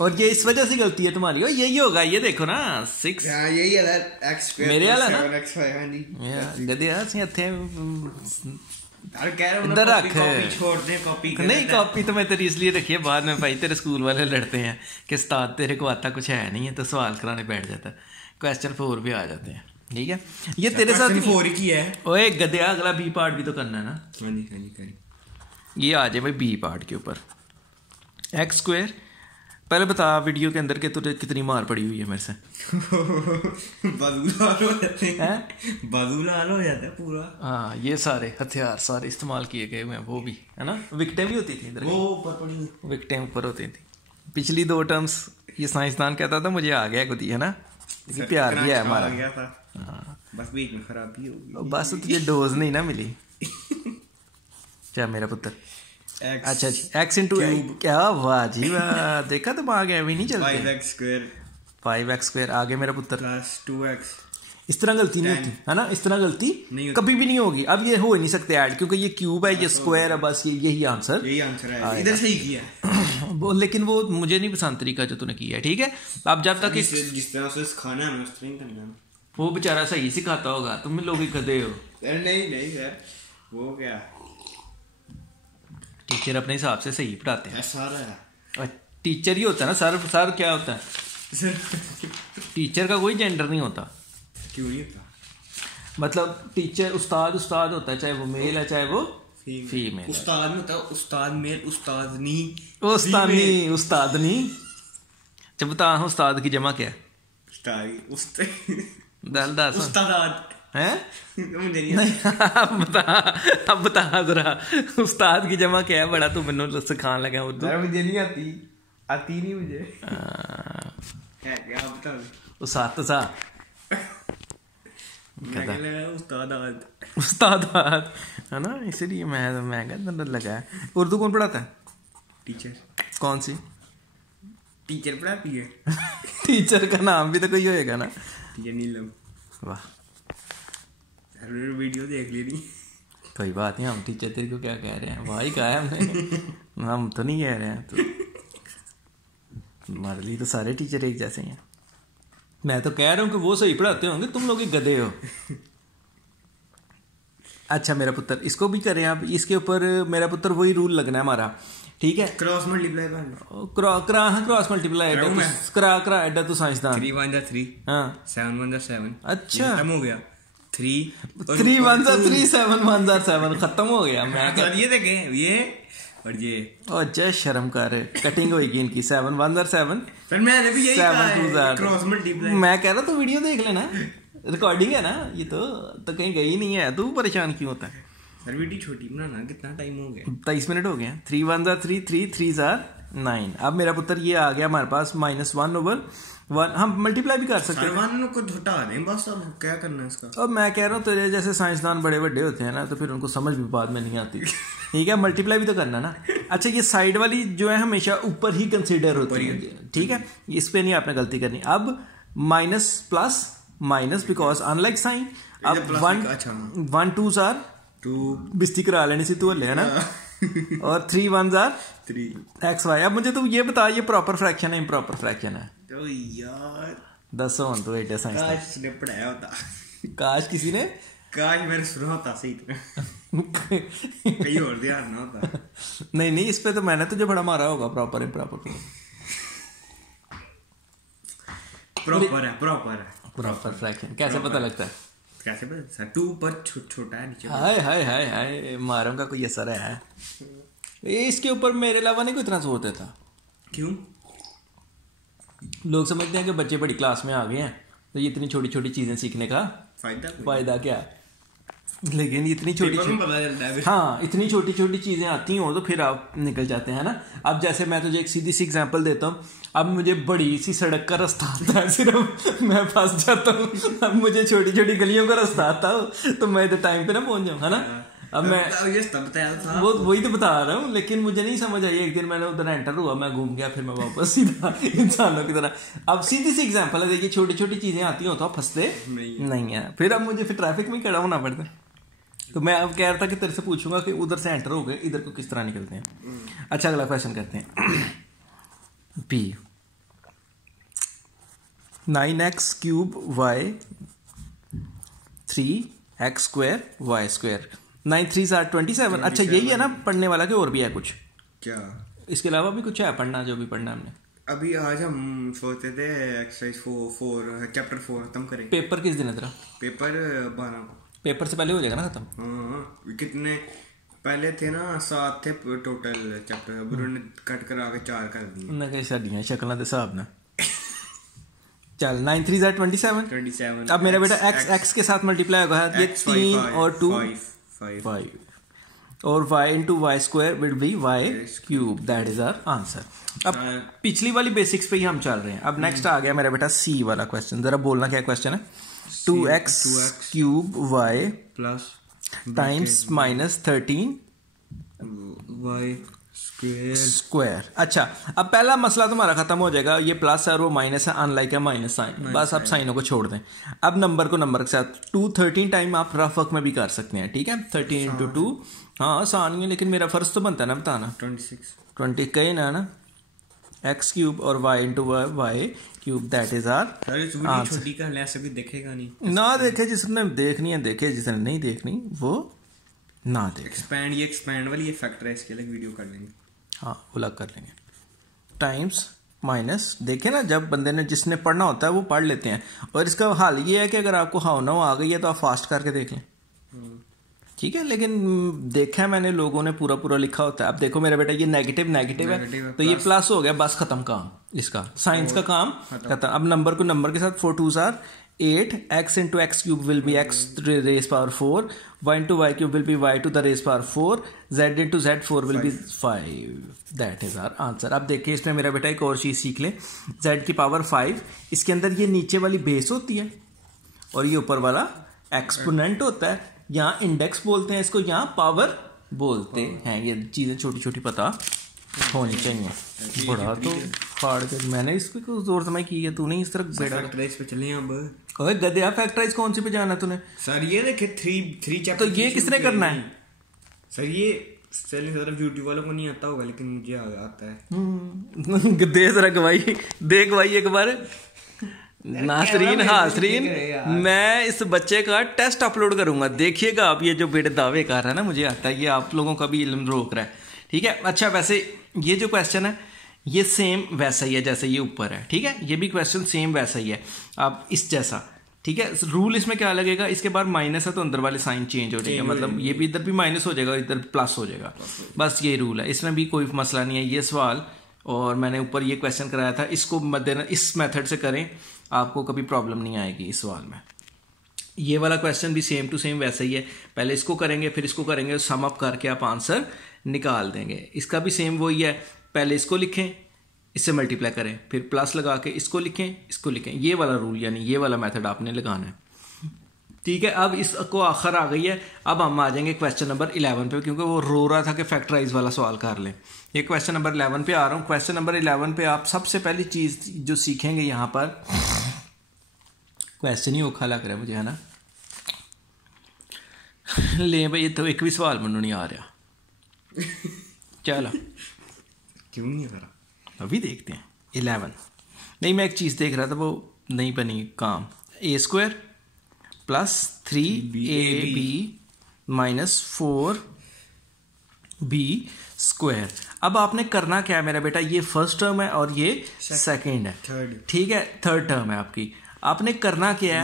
और ये इस वजह से गलती है तुम्हारी। ओ यही होगा, ये देखो ना 6 हाँ यही है x स्क्वायर मेरे वाला ना 7x हाँ जी गधे सी हथे यार कह रहा हूं इधर ना रख। कॉपी छोड़ दे कॉपी नहीं कॉपी तो मैं तेरी इसलिए रखी है, बाद में भाई तेरे स्कूल वाले लड़ते हैं कि उस्ताद तेरे को आता कुछ है नहीं है, तो सवाल कराने बैठ जाता है, क्वेश्चन 4 भी आ जाते हैं। ठीक है, ये तेरे साथ 4 की है। ओए गधे, अगला बी पार्ट भी तो करना है ना। हाँ जी करी। ये आ जाए भाई बी पार्ट के ऊपर, एक्स स्क्वायर। पहले बता वीडियो के अंदर के तुझे कितनी मार पड़ी हुई है मेरे से? बाजू लाल हो जाते हैं, हैं? बाजू लाल हो जाता है पूरा। हाँ ये सारे हथियार सारे इस्तेमाल किए गए हुए हैं, वो भी है ना। विकटें भी होती थी इधर, वो ऊपर पड़ी, विकटें ऊपर होती थी। पिछली 2 टर्म्स ये साइंसदान कहता था मुझे आ गया खुद ही, है ना, लेकिन प्यार भी है हमारा। गया था। हाँ बस बीच में खराबी हो गई, बस तुझे डोज नहीं ना मिली। क्या मेरा पुत्र? अच्छा जी, x इंटू क्या, वाह जी वाह, देखा तो आ गया, अभी नहीं चलते। 5x स्क्वायर 5x स्क्वायर आगे मेरा पुत्र प्लस 2x। इस तरह गलती नहीं होती है ना, इस तरह गलती नहीं होती, कभी भी नहीं होगी। अब ये हो ही नहीं सकते ऐड, क्योंकि ये क्यूब है, ये स्क्वायर है, बस यही आंसर, यही आंसर है। इधर सही किया वो, लेकिन वो मुझे नहीं पसंद तरीका जो तूने किया है। ठीक है, अब जब तक जिस तरह से सिखाना है उस तरह ही करना है। वो बेचारा सही सिखाता होगा, तुम लोग ही गधे हो। नहीं सर, वो क्या टीचर अपने हिसाब से सही पढ़ाते हैं। सारा है, और टीचर ही होता है ना, सर क्या होता है? टीचर का कोई जेंडर नहीं होता। क्यों नहीं होता? मतलब टीचर उस्ताद होता है, चाहे वो मेल है चाहे वो फीमेल। उस्ताद में होता है उस्ताद मेल, उस्तादनी जब बता उस्ताद की जमा क्या है? उस्ताद हैं? मुझे नहीं अब बता जरा उस्ताद की जमा क्या है? बड़ा तू मैनू सिखाने लगा उर्दू। मुझे नहीं आती नहीं मुझे। क्या बता उस्ताद उस्ताद है ना, इसीलिए मैं कहता लगा है। उर्दू कौन पढ़ाता है? टीचर। कौन सी टीचर पढ़ाती है? टीचर का नाम भी तो कोई होएगा ना। टीचर नीलम। वाह, वीडियो देख लेनी। कोई बात नहीं, हम टीचर तेरे को क्या कह रहे हैं, भाई कहा है हमने। हम तो नहीं कह रहे हैं, तो हमारे लिए तो सारे टीचर एक जैसे हैं। मैं तो कह रहा हूँ कि वो सही पढ़ाते होंगे, तुम लोग ही गधे हो। अच्छा मेरा पुत्र, इसको भी करें आप, इसके ऊपर मेरा पुत्र वही रूल लगना है हमारा। ठीक है, क्रॉस मल्टीप्लाई क्रॉस मल्टीप्लाई करा एडा तो साइंसदान। 3 1 3 हाँ 7 1 7। अच्छा खत्म हो गया। 3 1 3 7 1 7 खत्म हो गया। मैं ये देखे ये और ये, और जय शर्म कर, कटिंग होगी इनकी। 7 1 7 पर मैंने भी यही कहा है, क्रॉस मल्टीप्लाई। मैं कह रहा तू वीडियो देख लेना, रिकॉर्डिंग है ना ये, तो कहीं गई नहीं है, तू परेशान क्यों होता है? सर वीडियो छोटी बनाना, कितना टाइम हो गया? 23 मिनट हो गए। 3 1 3 3 3 9। अब मेरा पुत्र ये आ गया हमारे पास -1/1। हम मल्टीप्लाई भी कर सकते हैं। 1 को हटा दें बस, अब क्या करना है इसका? अब मैं कह रहा हूँ तेरे जैसे साइंसदान बड़े बड़े होते हैं ना, तो फिर उनको समझ भी बाद में नहीं आती। ठीक है, मल्टीप्लाई भी तो करना ना। अच्छा ये साइड वाली जो है हमेशा ऊपर ही कंसीडर होती है। ठीक है, इस पे नहीं आपने गलती करनी। अब minus plus minus, because unlike sign. अब 1 2 आर 2 बिस्ती करा लेनी सी तू हले, है ना। और 3 1 आर 3 एक्स वाई। अब मुझे तू ये बता, ये प्रॉपर फ्रैक्शन है इम्प्रॉपर फ्रैक्शन है? तो यार दसो हम तो एडे साइंस काश ने पढ़ाया होता, काश किसी ने, काश मेरे सुना होता सही तरह, कहीं और ध्यान ना होता। नहीं इस पे तो मैंने तुझे बड़ा मारा होगा। प्रॉपर इम्प्रॉपर प्रॉपर फ्रैक्शन कैसे पता लगता है? कैसे पता? 2 पर छोटा है, नीचे हाय हाय हाय हाय, मारों का कोई असर है? इसके ऊपर मेरे अलावा नहीं कोई इतना सोच देता। क्यों? लोग समझते हैं कि बच्चे बड़ी क्लास में आ गए हैं, तो ये इतनी छोटी छोटी चीजें सीखने का फायदा क्या? लेकिन इतनी छोटी हाँ इतनी छोटी छोटी चीजें आती हो तो फिर आप निकल जाते हैं ना। अब जैसे मैं तुझे एक सीधी सी एग्जांपल देता हूँ। अब मुझे बड़ी सी सड़क का रास्ता आता है, सिर्फ मैं फंस जाता हूँ। अब मुझे छोटी छोटी गलियों का रास्ता आता हो तो मैं इधर टाइम पे ना पहुंच जाऊँ, है ना। अब मैं ये तब बताया था, वो वही तो बता रहा हूँ, लेकिन मुझे नहीं समझ आई। एक दिन मैंने उधर एंटर हुआ, मैं घूम गया, फिर मैं वापस सीधा इंसानों की तरह। अब सीधी सी एग्जांपल है, देखिए छोटी छोटी चीजें आती हो तो आप फंसते नहीं है, फिर अब मुझे फिर ट्रैफिक में खड़ा होना पड़ता है। तो मैं अब कह रहा था कि तेरे से पूछूंगा कि उधर से एंटर हो गए, इधर को किस तरह निकलते हैं। अच्छा अगला क्वेश्चन करते हैं। P 9x cube y 3x square y square 9 3 27। अच्छा यही है ना पढ़ने वाला, कि और भी है कुछ? क्या इसके अलावा भी कुछ है पढ़ना, जो भी पढ़ना हमने? अभी आज हम सोचते थे एक्सरसाइज 4 चैप्टर 4 खत्म करेंगे। पेपर किस दिन है तेरा? पेपर 12 को। पेपर से पहले हो जाएगा ना खत्म? हाँ, कितने पहले थे ना, 7 थे टोटल चैप्टर, अब उन्होंने कट करा के 4 कर दिए। उन्हें कई साड़ियाँ शक्ल के हिसाब ना। चल 9 3 27। अब मेरा बेटा x के साथ मल्टीप्लाई होगा, ये 3 और 2 5, और y into y square will be y cube, that is our answer. अब पिछली वाली बेसिक्स पे ही हम चल रहे हैं। अब नेक्स्ट आ गया मेरा बेटा सी वाला क्वेश्चन, जरा बोलना क्या क्वेश्चन है। 2x cube y plus times minus 13 y square. अच्छा अब पहला मसला तुम्हारा खत्म हो जाएगा, ये प्लस है और वो माइनस है, अनलाइक है माइनस साइन, बस आप साइनों को छोड़ दें। अब नंबर को नंबर के साथ 2 13 टाइम आप रफ वर्क में भी कर सकते हैं, ठीक है। 13 इंटू 2, हाँ आसान है, लेकिन मेरा फर्ज तो बनता है ना बताना। 20 कहे ना एक्स क्यूब और y into y cube, that is our छोटी का ऐसे भी देखेगा नहीं, ना देखे जिसने देखनी है देखे, जिसने नहीं देखनी वो ना देखे। एक्सपैंड वाली ये फैक्टर है, इसके लिए वीडियो कर लेंगे, हाँ वो लग कर लेंगे। टाइम्स माइनस, देखे ना जब बंदे ने जिसने पढ़ना होता है वो पढ़ लेते हैं। और इसका हाल ये है कि अगर आपको हाउ ना आ गई है तो आप फास्ट करके देख लें, ठीक है। लेकिन देखा मैंने लोगों ने पूरा पूरा लिखा होता है। अब देखो मेरा बेटा ये नेगेटिव है तो ये प्लस हो गया, बस खत्म काम इसका, साइंस का काम खत्म। अब नंबर को नंबर के साथ 4 2s are 8, x into x cube will be x raised power 4, y into y cube will be y to the raised power 4, z into z4 will be 5, that is our answer। अब देखिए इसमें मेरा बेटा एक और चीज सीख ले, z की पावर 5, इसके अंदर ये नीचे वाली बेस होती है और ये ऊपर वाला एक्सपोनेंट होता है, यहाँ इंडेक्स बोलते हैं इसको, यहाँ पावर बोलते हैं। ये चीजें छोटी छोटी पता होनी चाहिए। बड़ा तो फाड़ कर मैंने इस पे कुछ जोर समय की है, तूने इस तरह बेटा फैक्टराइज पे चले अब। ओए गधे, फैक्टराइज कौन सी पे जाना तूने? सर ये देखे 3 चैप्टर, तो ये किसने करना है? सर ये सेलिंग तरफ यूट्यूब वालों को नहीं आता होगा, लेकिन मुझे आता है। गधे जरा गवाही देख भाई एक बार। नासरीन हासरीन, मैं इस बच्चे का टेस्ट अपलोड करूंगा, देखिएगा आप। ये जो बेटे दावे कर रहा है ना मुझे आता है, ये आप लोगों का भी इल्म रोक रहा है, ठीक है। अच्छा वैसे ये जो क्वेश्चन है ये सेम वैसा ही है जैसे ये ऊपर है, ठीक है। ये भी क्वेश्चन सेम वैसा ही है, आप इस जैसा, ठीक है। रूल इसमें क्या लगेगा, इसके बाद माइनस है तो अंदर वाले साइन चेंज हो जाएगा, मतलब ये भी इधर भी माइनस हो जाएगा और इधर प्लस हो जाएगा, बस ये रूल है। इसमें भी कोई मसला नहीं है। ये सवाल और मैंने ऊपर ये क्वेश्चन कराया था, इसको मद्देनजर इस मेथड से करें, आपको कभी प्रॉब्लम नहीं आएगी इस सवाल में। ये वाला क्वेश्चन भी सेम टू सेम वैसा ही है, पहले इसको करेंगे फिर इसको करेंगे, सम अप करके आप आंसर निकाल देंगे। इसका भी सेम वही है, पहले इसको लिखें, इससे मल्टीप्लाई करें, फिर प्लस लगा के इसको लिखें, इसको लिखें, ये वाला रूल यानी ये वाला मेथड आपने लगाना है, ठीक है। अब इसको आखिर आ गई है, अब हम आ जाएंगे क्वेश्चन नंबर 11 पे, क्योंकि वो रो रहा था कि फैक्टराइज वाला सवाल कर लें। ये क्वेश्चन नंबर 11 पे आ रहा हूँ। क्वेश्चन नंबर 11 पे आप सबसे पहली चीज जो सीखेंगे यहाँ पर, क्वेश्चन ही औखा लग रहा है मुझे, है ना। ले भाई, ये तो एक भी सवाल मनु नहीं आ रहा। चलो क्यों नहीं करा, अभी देखते हैं। 11 नहीं, मैं एक चीज देख रहा था वो नहीं बनी काम। a² plus 3ab minus 4b square. अब आपने करना क्या है मेरा बेटा, ये फर्स्ट टर्म है और ये सेकंड है, ठीक है, थर्ड टर्म है आपकी। आपने करना क्या है,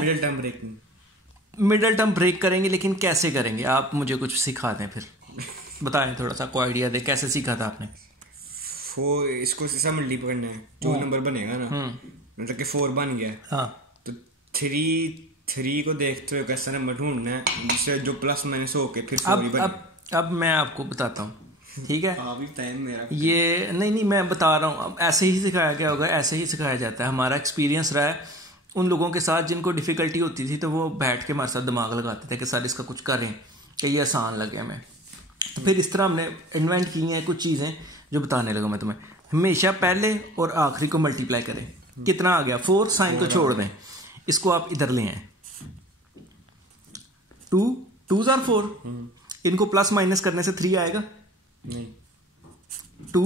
मिडल टर्म ब्रेक करेंगे, लेकिन कैसे करेंगे आप मुझे कुछ सिखा दें, फिर बताएं थोड़ा सा, कोई आइडिया दे कैसे सीखा था आपने। इसको ऐसा मल्टीप्लाई करना है, जो नंबर बनेगा ना, मतलब कि 4 बन गया, हाँ, तो 3 को देखते हुए कैसा नंबर ढूंढना है जिससे जो प्लस माइनस हो के फिर 4 ही बने। अब मैं आपको बताता हूँ, ठीक है। मेरा ये नहीं मैं बता रहा हूँ, अब ऐसे ही सिखाया गया होगा, ऐसे ही सिखाया जाता है। हमारा एक्सपीरियंस रहा है उन लोगों के साथ जिनको डिफिकल्टी होती थी, तो वो बैठ के हमारे साथ दिमाग लगाते थे कि सर इसका कुछ करें, कि ये आसान लगे हमें। तो फिर इस तरह हमने इन्वेंट की हैं कुछ चीज़ें जो बताने लगा मैं तुम्हें। हमेशा पहले और आखिरी को मल्टीप्लाई करें, कितना आ गया 4, साइन को छोड़ दें, इसको आप इधर ले आए, 2 2s are 4, इनको प्लस माइनस करने से 3 आएगा नहीं, 2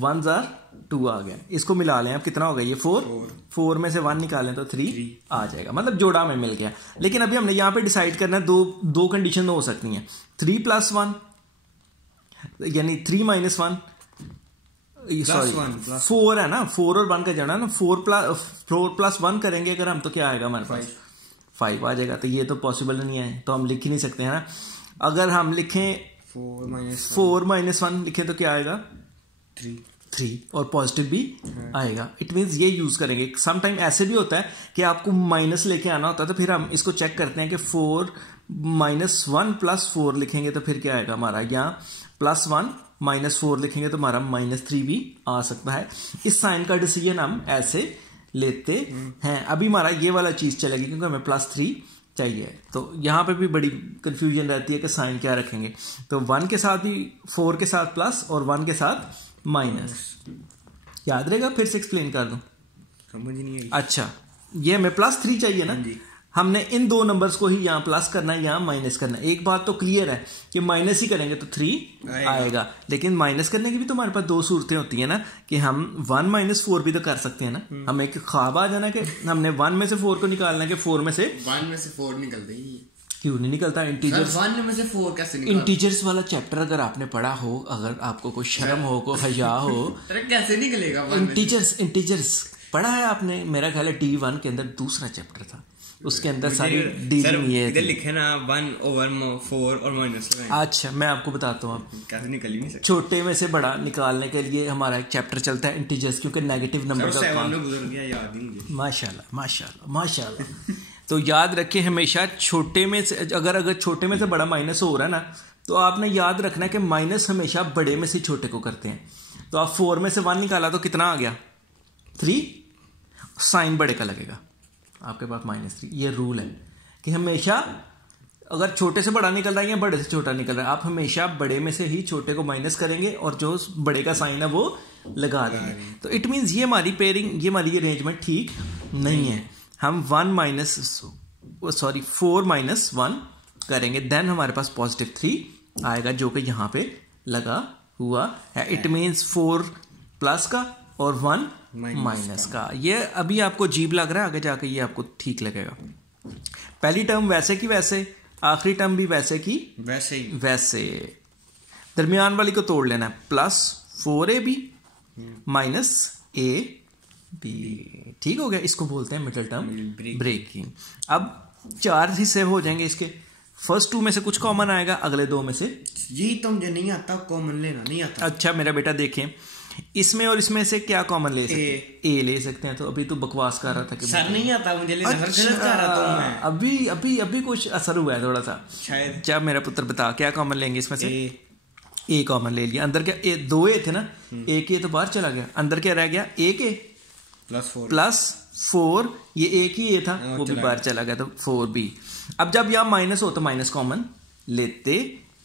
1s are 2 आ गया, इसको मिला लें, अब कितना होगा ये 4 में से 1 निकालें तो 3 आ जाएगा, मतलब जोड़ा में मिल गया। लेकिन अभी हमने यहाँ पे डिसाइड करना है, दो कंडीशन हो सकती हैं, 3 + 1 यानी 3 - 1 सॉरी 4 है ना, 4 और 1 का जोड़ा ना, 4 + 1 करेंगे अगर हम तो क्या आएगा हमारे पास 5 आ जाएगा। तो ये तो पॉसिबल नहीं है, तो हम लिख ही नहीं सकते हैं ना। अगर हम लिखें 4 - 1 लिखें तो क्या आएगा 3 और पॉजिटिव भी आएगा। इट मीन्स ये यूज करेंगे। सम टाइम ऐसे भी होता है कि आपको माइनस लेके आना होता है, तो फिर हम इसको चेक करते हैं कि 4 - 1 + 4 लिखेंगे तो फिर क्या आएगा हमारा, यहाँ +1 - 4 लिखेंगे तो हमारा -3 भी आ सकता है। इस साइन का डिसीजन हम ऐसे लेते हैं। अभी हमारा ये वाला चीज चलेगी क्योंकि हमें +3 चाहिए, तो यहाँ पे भी बड़ी कंफ्यूजन रहती है कि साइन क्या रखेंगे। तो 1 के साथ भी 4 के साथ प्लस और 1 के साथ माइनस, याद रहेगा, फिर से एक्सप्लेन कर दूं, समझ नहीं आई। अच्छा, ये हमें +3 चाहिए ना, हमने इन दो नंबर्स को ही यहाँ प्लस करना है, यहाँ माइनस करना है। एक बात तो क्लियर है कि माइनस ही करेंगे तो 3 आएगा, लेकिन माइनस करने की भी तो हमारे पास 2 सूरतें होती है ना, कि हम 1 - 4 भी तो कर सकते हैं ना। हमें एक ख्वाब आ जाना कि हमने 1 में से 4 को निकालना है, कि 4 में से 1 में से 4 निकलते ही क्यों नहीं निकलता। इंटीजर्स 1 में से 4 कैसे निकलता? इंटीजर्स वाला चैप्टर अगर आपने पढ़ा हो, अगर आपको कोई शर्म हो, कोई हया हो, कैसे निकलेगा? इंटीजर्स पढ़ा है आपने? मेरा ख्याल है D1 के अंदर दूसरा चैप्टर था, उसके अंदर सारी डीलिंग ये इधर लिखे ना 1/4 और माइनस। अच्छा, मैं आपको बताता हूँ, कैसे निकल ही नहीं सकते। छोटे में से बड़ा निकालने के लिए हमारा एक चैप्टर चलता है इंटीजर्स, क्योंकि नेगेटिव नंबर का माशाल्लाह। तो याद रखें हमेशा छोटे में से, अगर छोटे में से बड़ा माइनस हो रहा है ना, तो आपने याद रखना है कि माइनस हमेशा बड़े में से छोटे को करते हैं। तो आप 4 में से 1 निकाला तो कितना आ गया 3, साइन बड़े का लगेगा आपके पास -3। ये रूल है कि हमेशा अगर छोटे से बड़ा निकल रहा है या बड़े से छोटा निकल रहा है, आप हमेशा बड़े में से ही छोटे को माइनस करेंगे और जो बड़े का साइन है वो लगा देंगे। तो इट मीन्स ये हमारी पेयरिंग, ये हमारी अरेंजमेंट ठीक नहीं है। हम 4 - 1 करेंगे, देन हमारे पास +3 आएगा जो कि यहाँ पे लगा हुआ है। इट मीन्स 4 प्लस का और 1 माइनस का। ये अभी आपको अजीब लग रहा है, आगे जाके ये आपको ठीक लगेगा। पहली टर्म वैसे की वैसे, आखिरी टर्म भी वैसे की वैसे। दरमियान वाली को तोड़ लेना है, +4AB -AB, ठीक हो गया। इसको बोलते हैं मिडिल टर्म ब्रेकिंग। अब 4 हिस्से हो जाएंगे इसके, फर्स्ट 2 में से कुछ कॉमन आएगा, अगले 2 में से यही तो मुझे नहीं आता, कॉमन लेना नहीं आता। अच्छा मेरा बेटा देखें, इसमें और इसमें से क्या कॉमन ले सकते हैं? ए ले सकते हैं। तो अभी तो बकवास कर रहा था कि सर नहीं आता मुझे लेना। अच्छा, गलत कर रहा था मैं। अभी कुछ असर हुआ है थोड़ा सा शायद। क्या मेरा पुत्र बता, क्या कॉमन लेंगे इसमें से? ए कॉमन ले लिया। अंदर क्या 2 ए थे ना, एक ए तो बाहर चला गया, अंदर क्या रह गया, एक ए +4, ये एक ही ए था, वो भी बाहर चला गया, तो 4B। अब जब यहाँ माइनस हो तो माइनस कॉमन लेते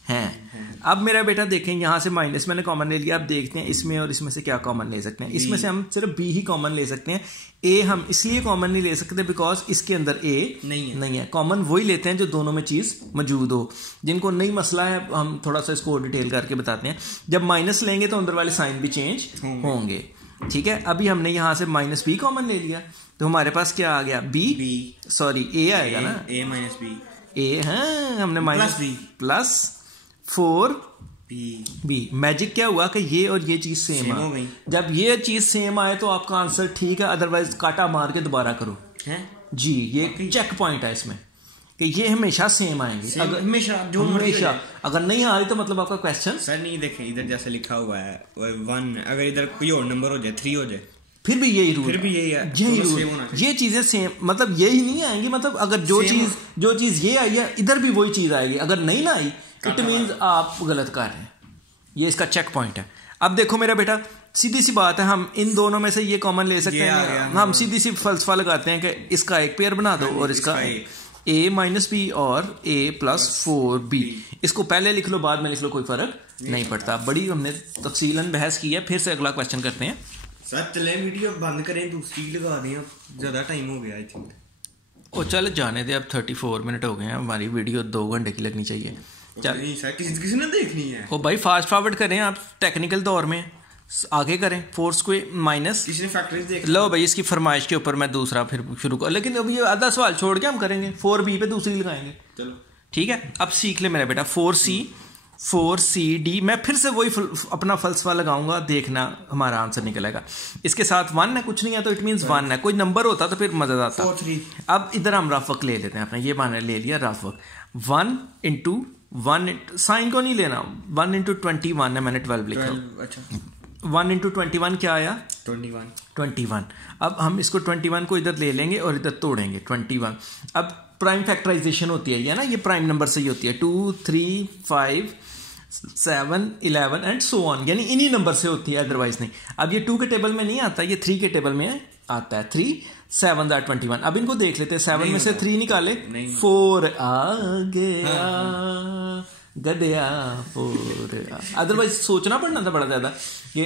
हैं। अब मेरा बेटा देखें, यहां से माइनस मैंने कॉमन ले लिया। अब देखते हैं इसमें और इसमें से क्या कॉमन ले सकते हैं। इसमें से हम सिर्फ B ही कॉमन ले सकते हैं। A हम इसलिए कॉमन नहीं ले सकते बिकॉज इसके अंदर A नहीं है। कॉमन वही लेते हैं जो दोनों में चीज मौजूद हो। जिनको नहीं मसला है, हम थोड़ा सा इसको डिटेल करके बताते हैं। जब माइनस लेंगे तो अंदर वाले साइन भी चेंज होंगे, ठीक है। अभी हमने यहां से -B कॉमन ले लिया, तो हमारे पास क्या आ गया A आएगा ना, A हाँ, हमने +4B। मैजिक क्या हुआ कि ये और ये चीज सेम हो गई। जब ये चीज सेम आए तो आपका आंसर ठीक है, अदरवाइज काटा मार के दोबारा करो जी। ये चेक पॉइंट है इसमें कि ये हमेशा सेम आएंगे। हमेशा अगर नहीं आ रही तो मतलब आपका क्वेश्चन सर नहीं। देखें इधर जैसे लिखा हुआ है 1, अगर इधर कोई और नंबर हो जाए 3 हो जाए, फिर भी यही रूल, यही रूल। ये चीजें सेम, मतलब यही नहीं आएंगी। मतलब अगर जो चीज ये आई है, इधर भी वही चीज आएगी। अगर नहीं ना आई, इट मीन्स आप गलत कर रहे हैं। ये इसका चेक पॉइंट है। अब देखो मेरा बेटा, सीधी सी बात है, हम इन दोनों में से ये कॉमन ले सकते हैं। हम सीधी सी फलसफा लगाते हैं कि इसका एक पेयर बना दो और इसका a माइनस बी और a प्लस 4b। इसको पहले लिख लो बाद में लिख लो, कोई फर्क नहीं पड़ता। बड़ी हमने तफसीलन बहस की है। फिर से अगला क्वेश्चन करते हैं सर। चले वीडियो बंद करें, दूसरी लगा दें, ज़्यादा टाइम हो गया आई थिंक। ओ चल जाने दे, अब 34 मिनट हो गए हैं, हमारी वीडियो 2 घंटे की लगनी चाहिए। चल किसी ने देखनी है। ओ भाई फास्ट फॉरवर्ड करें, आप टेक्निकल दौर में आगे करें। 4 स्क्वायर माइनस, किसी ने फैक्टरीज देख लो भाई, इसकी फरमाइश के ऊपर मैं दूसरा फिर शुरू कर, लेकिन अब ये आधा सवाल छोड़ के हम करेंगे 4b पे दूसरी लगाएंगे। चलो ठीक है, अब सीख ले मेरा बेटा। 4cd, मैं फिर से वही अपना फलसफा लगाऊंगा, देखना हमारा आंसर निकलेगा। इसके साथ 1 है, कुछ नहीं है तो इट मीन्स 1 है। कोई नंबर होता तो फिर मजा आता। 4 3। अब इधर हम रफ वर्क ले लेते हैं अपना, ये माने ले लिया रफ वर्क। 1 इंटू 1, साइन को नहीं लेना, 1 इंटू 21 है, मैंने 12 लिखा। अच्छा 1 इंटू 21 क्या आया? 21। अब हम इसको 21 को इधर ले लेंगे और इधर तोड़ेंगे 21। अब प्राइम फैक्टराइजेशन होती है ये ना, ये प्राइम नंबर से ही होती है। 2 3 5 7 11 एंड सो ऑन, यानी इन्हीं नंबर से होती है, अदरवाइज नहीं। अब ये 2 के टेबल में नहीं आता, ये 3 के टेबल में आता है। 3 7 21। अब इनको देख लेते हैं। 7 में से 3 निकाले, 4 आ गया गदया 4। अदरवाइज सोचना पड़ना था बड़ा ज्यादा। ये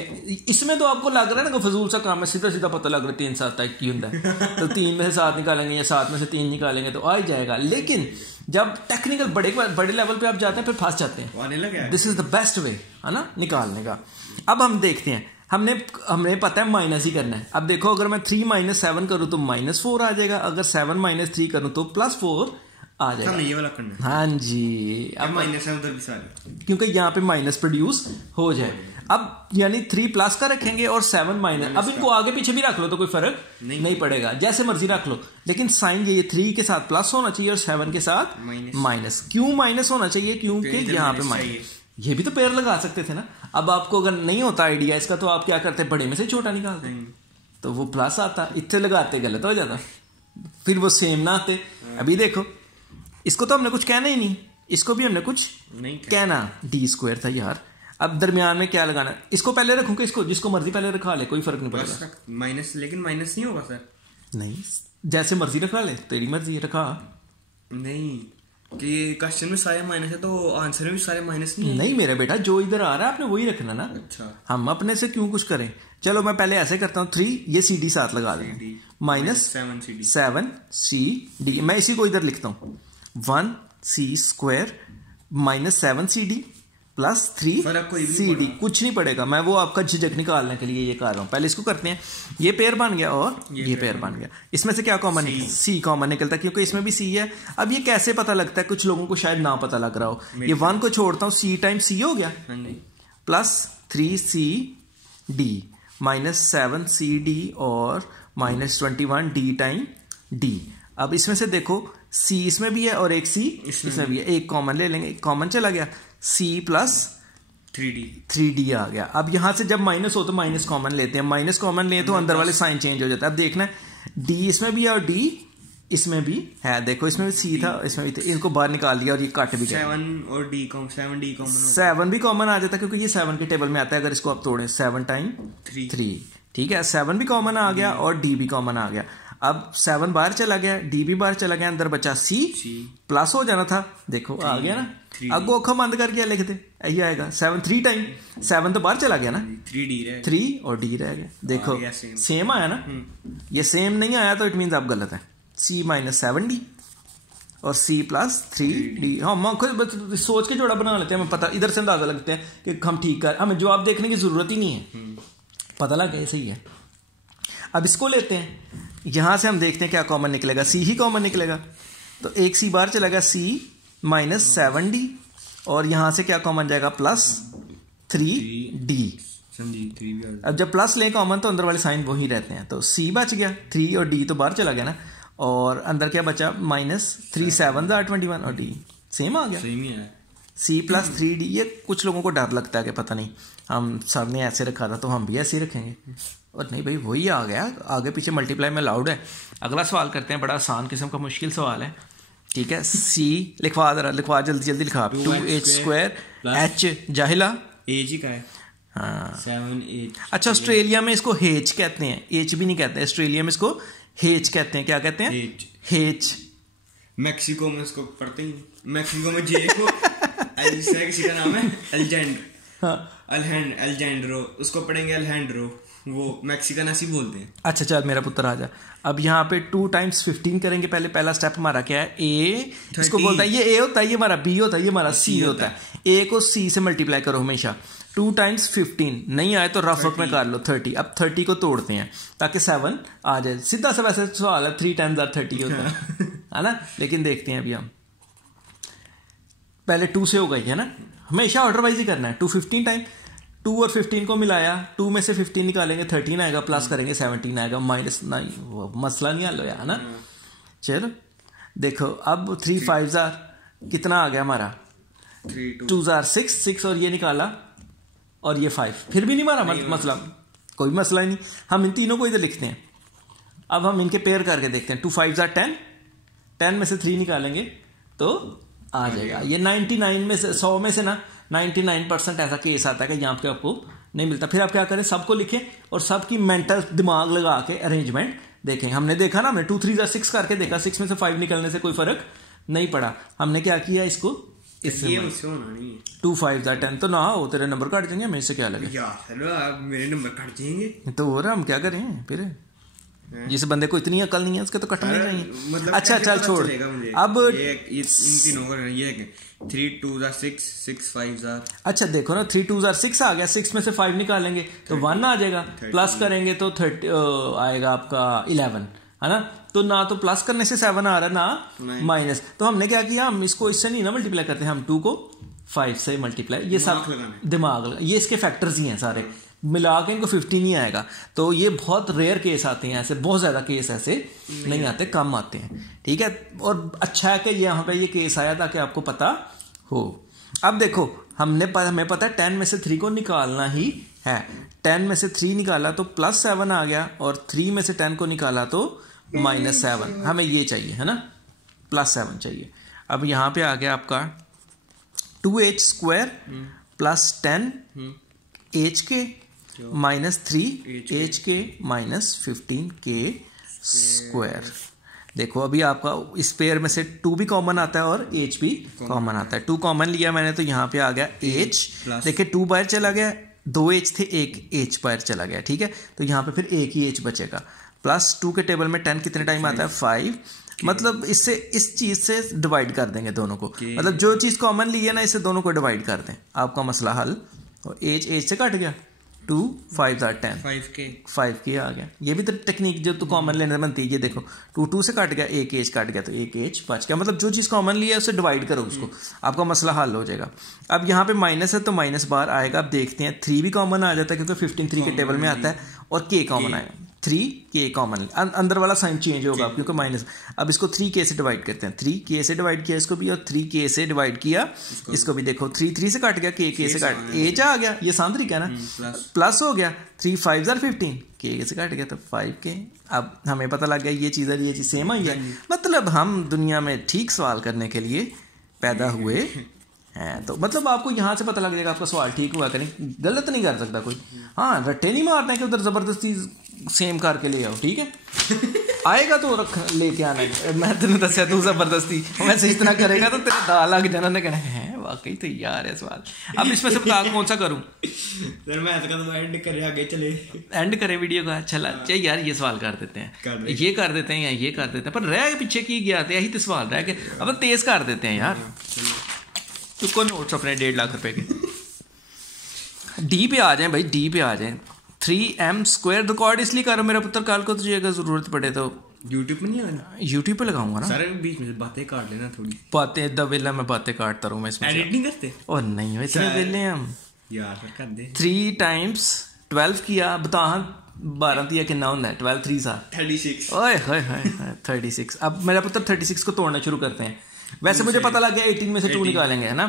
इसमें तो आपको लग रहा है ना फजूल सा काम है, सीधा सीधा पता लग रहा है 3 7 तक की होता है। तो 3 में से 7 निकालेंगे या 7 में से 3 निकालेंगे तो आ ही जाएगा। लेकिन जब टेक्निकल बड़े लेवल पे आप जाते हैं फिर फंस जाते हैं। This is the best way है ना निकालने का। अब हम देखते हैं, हमने पता है माइनस ही करना है। अब देखो, अगर मैं 3 माइनस 7 करूं तो -4 आ जाएगा, अगर 7 माइनस 3 करूं तो +4 आ जाएगा। ये वाला करना है। हाँ जी, अब माइनस है उधर भी सारे, क्योंकि यहाँ पे माइनस प्रोड्यूस हो जाए। अब यानी 3 प्लस का रखेंगे और 7 माइनस। अब इनको आगे पीछे भी रख लो तो कोई फर्क नहीं पड़ेगा, जैसे मर्जी रख लो। लेकिन साइन ये 3 के साथ प्लस होना चाहिए और 7 के साथ माइनस। क्यों माइनस होना चाहिए? क्योंकि यहाँ पे माइनस, ये भी तो पेयर लगा सकते थे ना। अब आपको अगर नहीं होता आइडिया इसका तो आप क्या करते, बड़े में से छोटा निकालते, तो वो प्लस आता, इतने लगाते गलत हो जाता, फिर वो सेम ना आते। अभी देखो, इसको तो हमने कुछ कहना ही नहीं, इसको भी हमने कुछ नहीं कहना। d² था यार। अब दरमियान में क्या लगाना, इसको पहले रखूं कि इसको, जिसको मर्जी पहले रखा ले, कोई फर्क नहीं पड़ेगा। माइनस, लेकिन माइनस नहीं होगा सर। नहीं, जैसे मर्जी रखा ले, तेरी मर्जी रखा। नहीं कि क्वेश्चन में सारे माइनस है तो आंसर में भी सारे माइनस नहीं मेरा बेटा, जो इधर आ रहा है आपने वही रखना ना। अच्छा, हम अपने से क्यों कुछ करें। चलो मैं पहले ऐसे करता हूँ, 3 ये CD साथ लगा दें, -7CD। मैं इसी को इधर लिखता हूँ, 1c² -7CD + 3CD। कुछ नहीं पड़ेगा, मैं वो आपका झिझक निकालने के लिए ये कर रहा हूँ। पहले इसको करते हैं, ये पेयर बन गया और ये पेयर बन गया। इसमें से क्या कॉमन निकलता? C कॉमन निकलता है, क्योंकि इसमें भी C है। अब ये कैसे पता लगता है, कुछ लोगों को शायद ना पता लग रहा हो। ये 1 को छोड़ता हूँ, C टाइम C हो गया, प्लस 3CD -7CD और -21D टाइम D। अब इसमें से देखो, C इसमें भी है और एक C इसमें भी है, एक कॉमन ले लेंगे, कॉमन चला गया, C + 3D आ गया। अब यहां से जब माइनस हो तो माइनस कॉमन लेते हैं, माइनस कॉमन ले तो अंदर वाले साइन चेंज हो जाता है। अब देखना है, D इसमें भी है और D इसमें भी है। देखो इसमें भी C था, इसमें भी था, इनको बाहर निकाल लिया और ये कट भी गया। 7 भी कॉमन आ जाता है, क्योंकि ये 7 के टेबल में आता है। अगर इसको आप तोड़ें, 7 टाइम 3, ठीक है, 7 भी कॉमन आ गया और D भी कॉमन आ गया। अब 7 बाहर चला गया, D भी बाहर चला गया, अंदर बचा C प्लस हो जाना था, देखो आ गया ना। अब वो अखा बंद करके लिख दे, यही आएगा 7 3 टाइम, 7 तो बाहर चला गया ना, 3 और D रह गया। देखो सेम आया ना, ये सेम नहीं आया तो इट मीन्स आप गलत है। C -7D और C + 3D। हम खुद सोच के जोड़ा बना लेते हैं, हमें पता, इधर से अंदाजा लगते हैं कि हम ठीक कर, हमें जवाब देखने की जरूरत ही नहीं है, पता लग गया सही है। अब इसको लेते हैं, यहां से हम देखते हैं क्या कॉमन निकलेगा, C ही कॉमन निकलेगा, तो एक C बाहर चला गया, C -7D और यहां से क्या कॉमन जाएगा, +3D। अब जब प्लस लें कॉमन तो अंदर वाले साइन वही रहते हैं, तो C बच गया, 3 और D तो बाहर चला गया ना, और अंदर क्या बचा, -3 7 21 और D सेम आ गया, C + 3D। ये कुछ लोगों को डर लगता है कि पता नहीं हम सब ने ऐसे रखा था तो हम भी ऐसे ही रखेंगे, और नहीं भाई वही आ गया, आगे पीछे मल्टीप्लाई में अलाउड है। अगला सवाल करते हैं, बड़ा आसान किस्म का मुश्किल सवाल है, ठीक है। C लिखवा जल्दी लिखा, 2h² H जाहिला एज ही का है, हाँ 7 अच्छा, ऑस्ट्रेलिया में इसको हेच कहते हैं, एच भी नहीं कहते, ऑस्ट्रेलिया में इसको हेच कहते हैं। क्या कहते हैं? हेच। मैक्सिको में उसको पढ़ते ही, मैक्सिको में जे को किसी का नाम है एल्जेंड्रो, उसको पढ़ेंगे एल्जेंड्रो, वो मैक्सिकन ऐसी बोलते हैं। अच्छा चल मेरा पुत्र आ जा। अब यहाँ पे 2 टाइम्स 15 करेंगे। पहला स्टेप हमारा क्या है, ए, इसको बोलता है ये ए होता है, ये हमारा बी होता है, ये हमारा सी होता है। ए को सी से मल्टीप्लाई करो हमेशा। 2 टाइम्स 15 नहीं आए तो रफ वर्क में कर लो 30। अब 30 को तोड़ते हैं ताकि 7 आ जाए। सीधा सा वैसे सवाल है, 3 टाइम्स 30 होता है ना, लेकिन देखते हैं अभी हम। पहले 2 से हो गई है ना, हमेशा ऑर्डर वाइज ही करना है। 2 15 टाइम, 2 और 15 को मिलाया, 2 में से 15 निकालेंगे 13 आएगा, प्लस करेंगे 17 आएगा, माइनस नहीं, मसला नहीं हल होया है ना। चलो देखो अब 3 5 कितना आ गया हमारा, 2 6 और ये निकाला और ये 5, फिर भी नहीं मारा मसला, कोई मसला ही नहीं। हम इन तीनों को इधर लिखते हैं। अब हम इनके पेयर करके देखते हैं। 2 5 10 में से 3 निकालेंगे तो आ जाएगा। ये 99 में से 100 में से ना 99% ऐसा केस आता है कि यहाँ पे आपको नहीं मिलता। फिर आप क्या करें, सबको लिखें और सबकी मेंटल दिमाग लगा के अरेंजमेंट देखें। हमने देखा ना, हमने 2 3 6 करके देखा, 6 में से 5 निकलने से कोई फर्क नहीं पड़ा। हमने क्या किया, इसको इससे 2 5 10 तो ना हो, तेरे नंबर काट जाएंगे, मेरे से क्या लगे यार, मेरे नंबर काट जाएंगे तो हो रहा, हम क्या करें फिर। जिस बंदे को इतनी अकल नहीं है उसके तो कटने नहीं है। मतलब अच्छा चल छोड़। अब इन तीनों ये 3 2 6 6 5 अच्छा देखो ना, 3 2 6 आ गया, 6 में से 5 निकालेंगे तो 1 आ जाएगा, प्लस करेंगे तो 30 आएगा आपका 11, है ना। तो ना तो प्लस करने से 7 आ रहा ना माइनस। तो हमने क्या किया, हम इसको इससे नहीं ना मल्टीप्लाई करते, हम 2 को 5 से मल्टीप्लाई, ये सब दिमाग, ये इसके फैक्टर्स ही हैं सारे मिला के, इनको 50 नहीं आएगा। तो ये बहुत रेयर केस आते हैं ऐसे, बहुत ज्यादा केस ऐसे नहीं आते, कम आते हैं, ठीक है। और अच्छा है कि यहाँ पे ये केस आया ताकि आपको पता हो। अब देखो हमें पता है 10 में से 3 को निकालना ही है। 10 में से 3 निकाला तो +7 आ गया, और 3 में से 10 को निकाला तो -7। हमें ये चाहिए, है ना, +7 चाहिए। अब यहाँ पे आ गया आपका 2h² + 10h के -3h के -15k²। देखो अभी आपका इस पेयर में से 2 भी कॉमन आता है और h भी कॉमन आता है। 2 कॉमन लिया मैंने तो यहाँ पे आ गया h, देखिए 2 बाहर चला गया, 2h थे, 1h बाहर चला गया, ठीक है। तो यहाँ पे फिर एक ही h बचेगा। +2 के टेबल में 10 कितने टाइम आता है, 5। मतलब इससे इस चीज से डिवाइड कर देंगे दोनों को, मतलब जो चीज कॉमन ली है ना, इससे दोनों को डिवाइड कर दें, आपका मसला हल। और h से कट गया, 2 5 10, 5k आ गया। ये भी तो टेक्निक जो तो कॉमन लेने बनती है। ये देखो 2 से कट गया, 1h कट गया तो 1h बच गया। मतलब जो चीज़ कॉमन ली है उससे डिवाइड करो उसको, आपका मसला हल हो जाएगा। अब यहाँ पे माइनस है तो माइनस बाहर आएगा। अब देखते हैं 3 भी कॉमन आ जाता है क्योंकि 15 3 के टेबल में आता है, और k कॉमन आएगा, 3k कॉमन, अंदर वाला साइन चेंज होगा क्योंकि माइनस। अब इसको 3k से डिवाइड करते हैं, 3k से डिवाइड किया इसको भी, और 3k से डिवाइड किया इसको भी। देखो 3 से कट गया, k से कट, h आ गया, ये आसान तरीका है ना, प्लस हो गया, 3 5 15, k से कट गया तो 5k। अब हमें पता लग गया ये चीज़ सेम आई है। मतलब हम दुनिया में ठीक सवाल करने के लिए पैदा हुए हैं। तो मतलब आपको यहाँ से पता लग जाएगा आपका सवाल ठीक हुआ करें, गलत नहीं कर सकता कोई। हाँ, रट्टे नहीं मारना है कि उधर जबरदस्ती सेम करके ले आओ, ठीक है। आएगा तो रख लेके आना है। मैं तेने दसिया तू जबरदस्ती वैसे इतना करेगा तो तेरे दाल लग जाना, ने कहना है वाकई तो यार है सवाल। अब इसमें से बता कौन सा करूं, सर मैं तो एंड करे, आगे चले एंड करे वीडियो का। चला चाहिए यार, ये सवाल कर देते हैं, ये कर देते हैं या ये कर देते हैं, पर रह पीछे की गया था यही तो सवाल रह के। अब तेज कर देते हैं यार। तो कौन नोट्स अपने 1.5 लाख रुपए के डी पे आ जाए भाई, डी पे आ जाए। 3m² रिकॉर्ड इसलिए करो मेरा पुत्र, कल को तुझे अगर जरूरत पड़े तो यूट्यूब पे नहीं आना, यूट्यूब पे लगाऊंगा ना। सारे बीच में बातें काट लेना, थोड़ी बातें दवेला मैं बातें काटता रहूं मैं इसमें। एडिट नहीं करते? और नहीं इतने वेले हम यार, कर दे। 3 टाइम्स 12 किया, बता 12 दिया कितना होता है, 12 3 36। ओए होए होए 36। अब मेरा पुत्र 36 को तोड़ना शुरू करते हैं। वैसे मुझे पता लग गया 18 में से 2 निकालेंगे, है ना।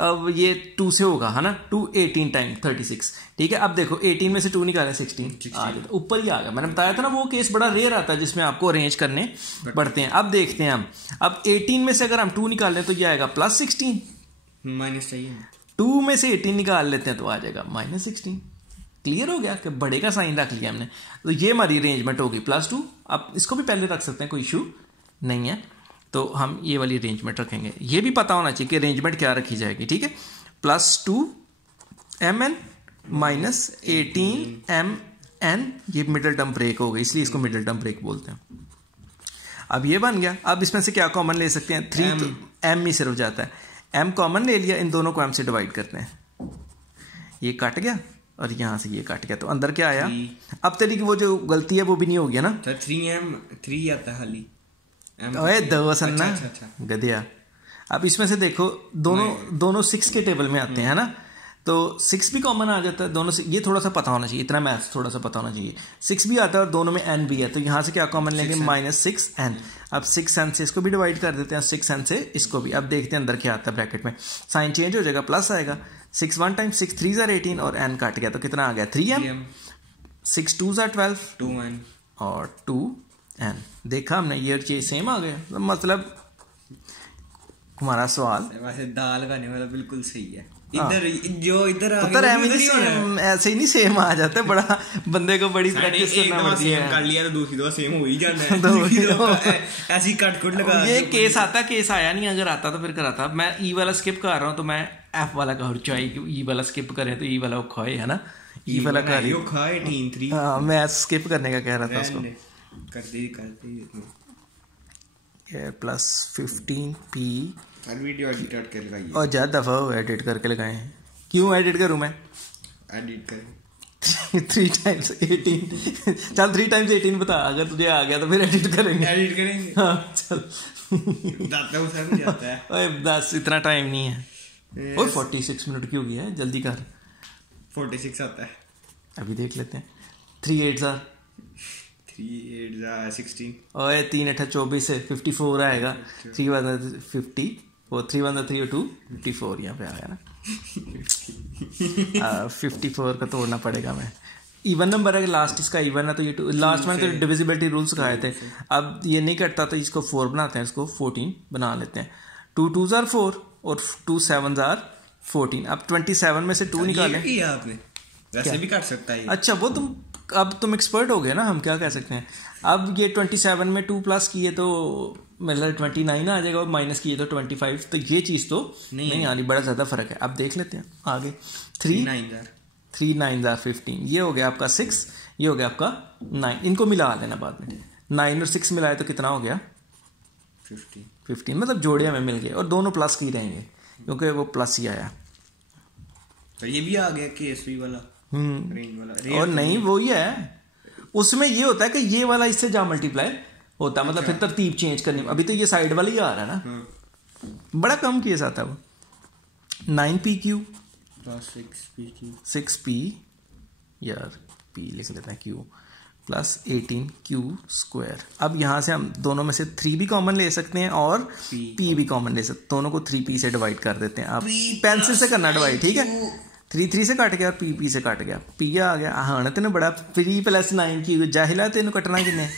अब ये 2 से होगा, है ना, 2 18 टाइम 36, ठीक है। अब देखो 18 में से 2 निकाले 16 आ गया, ऊपर ही आ गया। मैंने बताया था ना वो केस बड़ा रेयर आता है जिसमें आपको अरेंज करने पड़ते हैं। अब देखते हैं हम, अब 18 में से अगर हम 2 निकाल लें तो ये आएगा +16, माइनस चाहिए। 2 में से 18 निकाल लेते हैं तो आ जाएगा -16। क्लियर हो गया कि बड़े का साइन रख लिया हमने। तो ये हमारी अरेंजमेंट होगी +2। अब इसको भी पहले रख सकते हैं, कोई इशू नहीं है। तो हम ये वाली अरेंजमेंट रखेंगे। ये भी पता होना चाहिए कि अरेंजमेंट क्या रखी जाएगी, ठीक है। +2mn -18mn, ये मिडिल टर्म ब्रेक हो गई, इसलिए इसको मिडिल टर्म ब्रेक बोलते हैं। अब ये बन गया। अब इसमें से क्या कॉमन ले सकते हैं? 3 तो m ही सिर्फ जाता है, m कॉमन ले लिया, इन दोनों को m से डिवाइड करते हैं, ये कट गया और यहाँ से ये कट गया, तो अंदर क्या आया? अब तेरी की वो जो गलती है वो भी नहीं होगी ना, 3 आता है खाली, ओए 2 सन्ना गधिया। अब इसमें से देखो दोनों 6 के टेबल में आते हैं ना, तो 6 भी कॉमन आ जाता है दोनों से, ये थोड़ा सा पता होना चाहिए, इतना मैथ्स थोड़ा सा पता होना चाहिए। 6 भी आता है और दोनों में n भी है, तो यहाँ से क्या कॉमन लेंगे? -6n। अब 6n से इसको भी डिवाइड कर देते हैं, 6n से इसको भी। अब देखते हैं अंदर क्या आता है ब्रैकेट में, साइन चेंज हो जाएगा, प्लस आएगा। 6 1 टाइम 6 3 = 18 और n काट गया तो कितना आ गया? 3m। 6 2 = 12, 2n और 2n। देखा हमने, ये चीज सेम आ गया। मतलब हमारा सवाल वैसे दाल लगाने वाला बिल्कुल सही है। इधर जो इधर ऐसे ही नहीं सेम आ जाता, बड़ा बंदे को बड़ी प्रैक्टिस करना पड़ती है। कर लिया तो दूसरी दफा सेम हो ही जाना है। ऐसी कट लगा, ये केस आता, केस आया नहीं, अगर आता तो फिर कराता। मैं ई वाला स्किप कर रहा हूँ, तो मैं एफ वाला का चाहिए, ई वाला स्किप करें तो ई वाला खाए, है ना, ई वाला खाए 18 हाँ, मैं स्किप करने का कह रहा था उसको। कर दी +15p वीडियो एडिट करके लगाइए, और ज्यादा दफा हो एडिट करके लगाए हैं। क्यों एडिट करूं मैं? एडिट कर 3 टाइम्स 18 चल 3 टाइम्स 18 बता, अगर तुझे आ गया तो फिर एडिट करेंगे। हाँ चल जाता है। ओए बस इतना टाइम नहीं है। ओए 46 मिनट की हो गई है, जल्दी कर। 46 आता है, अभी देख लेते हैं। 3 8 16 ओए 3 8 24 से 54 आएगा। 3 1 50 और 3 1 3 2 54 यहाँ पे आ गया ना। 54 का तोड़ना पड़ेगा। मैं इवन नंबर है, लास्ट इसका इवन है तो ये लास्ट में तो डिविजिबिलिटी रूल्स सिखाए थे। अब ये नहीं करता तो इसको 4 बनाते हैं, इसको 14 बना लेते हैं। 2 2 = 4 और 2 7 = 14। अब 27 में से 2 निकालें। आपने वैसे भी काट सकता है। अच्छा वो तुम एक्सपर्ट हो गए ना, हम क्या कह सकते हैं। अब ये 27 में 2 प्लस किए तो मतलब 29 आ जाएगा, और माइनस किए तो 25, तो ये चीज़ तो नहीं आनी, बड़ा ज़्यादा फर्क है। अब देख लेते हैं आगे। 3 9 = 15, ये हो गया आपका 6, ये हो गया आपका 9। इनको मिला लेना बाद में। 9 और 6 मिलाए तो कितना हो गया? 15, मतलब जोड़े हमें मिल गए, और दोनों प्लस की रहेंगे क्योंकि वो प्लस ही आया। तो ये भी आ गया केएसवी वाला, रेंज वाला। और नहीं वही है, उसमें ये होता है कि ये वाला इससे जा मल्टीप्लाई होता है, मतलब फिर तरतीब चेंज करनी। अभी तो ये साइड वाला ही आ रहा है ना, बड़ा कम केस आता है वो। 9pq + 6p यार p लिख लेते हैं q + 18q²। अब यहां से हम दोनों में से 3 भी कॉमन ले सकते हैं और p भी कॉमन ले सकते हैं। दोनों को 3p से डिवाइड कर देते हैं। आप पेंसिल से करना डिवाइड, ठीक है। 3 3 से कट गया और p से कट गया, p आ गया। हाँ तेन बड़ा 3 + 9q जाहिला, तेन कटना किन्ने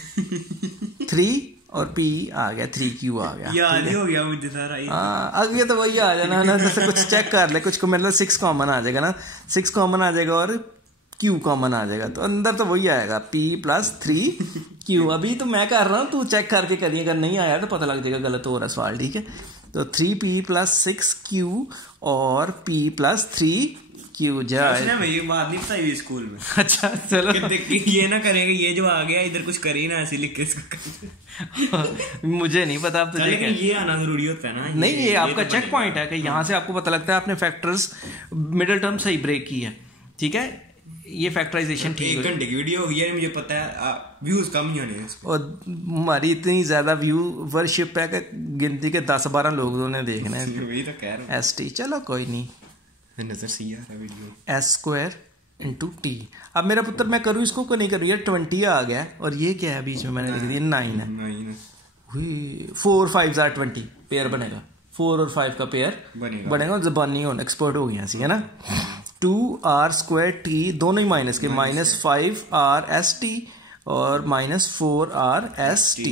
3 और p आ गया, 3q आ गया। याद ही हो गया मुझे सारा। हाँ आगे तो वही आ जाना ना, जैसे कुछ चेक कर ले, कुछ को मतलब 6 कॉमन आ जाएगा ना, 6 कॉमन आ जाएगा और q कॉमन आ जाएगा, तो अंदर तो वही आएगा p + 3q। अभी तो मैं कर रहा हूँ, तू चेक करके करिए, अगर नहीं आया तो पता लग जाएगा गलत हो रहा सवाल, ठीक है। तो 3p + 6q और p + 3q जाए। मैं ये बात नहीं बताई स्कूल में। अच्छा चलो, ये ना करेंगे, ये जो आ गया इधर कुछ करी ना ऐसे लिख के इसको। मुझे नहीं पता। अब तो ये आना जरूरी होता है ना। नहीं, ये आपका चेक पॉइंट है कि यहाँ से आपको पता लगता है आपने फैक्टर्स मिडिल टर्म सही ब्रेक की है, ठीक है। ये फैक्टराइजेशन ठीक है। 1 घंटे की वीडियो होगी है, मुझे पता है व्यूज कम ही होने हैं, और हमारी इतनी ज्यादा व्यूवरशिप है कि गिनती के 10-12 लोगों ने देखना है। वही तो कह रहा हूं। ST चलो कोई नहीं, नजर सही आ रहा वीडियो। S² × t। अब मेरा पुत्र मैं करूँ इसको को नहीं करूँ यार, 20 आ गया और ये क्या है बीच में मैंने लिख दिया 9 है। 4 5 = 20 पेयर बनेगा, 4 और 5 का पेयर बनेगा। जबानी हो एक्सपर्ट हो गया है ना। 2r² t दोनों ही माइनस के, -5r_st और -4r_st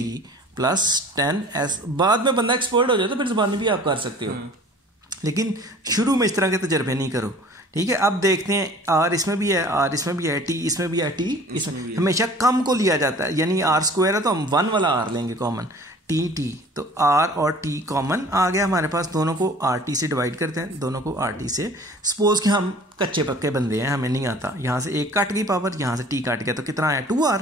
+ 10s। बाद में बंदा एक्सपर्ट हो जाए तो फिर जबानी भी आप कर सकते हो, लेकिन शुरू में इस तरह के तजर्बे नहीं करो, ठीक है। अब देखते हैं, r इसमें भी है, r इसमें भी है, t इसमें भी है, t इसमें हमेशा कम को लिया जाता है, यानी r² है तो हम 1 वाला r लेंगे कॉमन, टी, तो आर और टी कॉमन आ गया हमारे पास, दोनों को आर टी से डिवाइड करते हैं, दोनों को आर टी से। सपोज कि हम कच्चे पक्के बंदे हैं, हमें नहीं आता, यहाँ से एक कट गई पावर, यहाँ से टी कट गया, तो कितना आया 2r,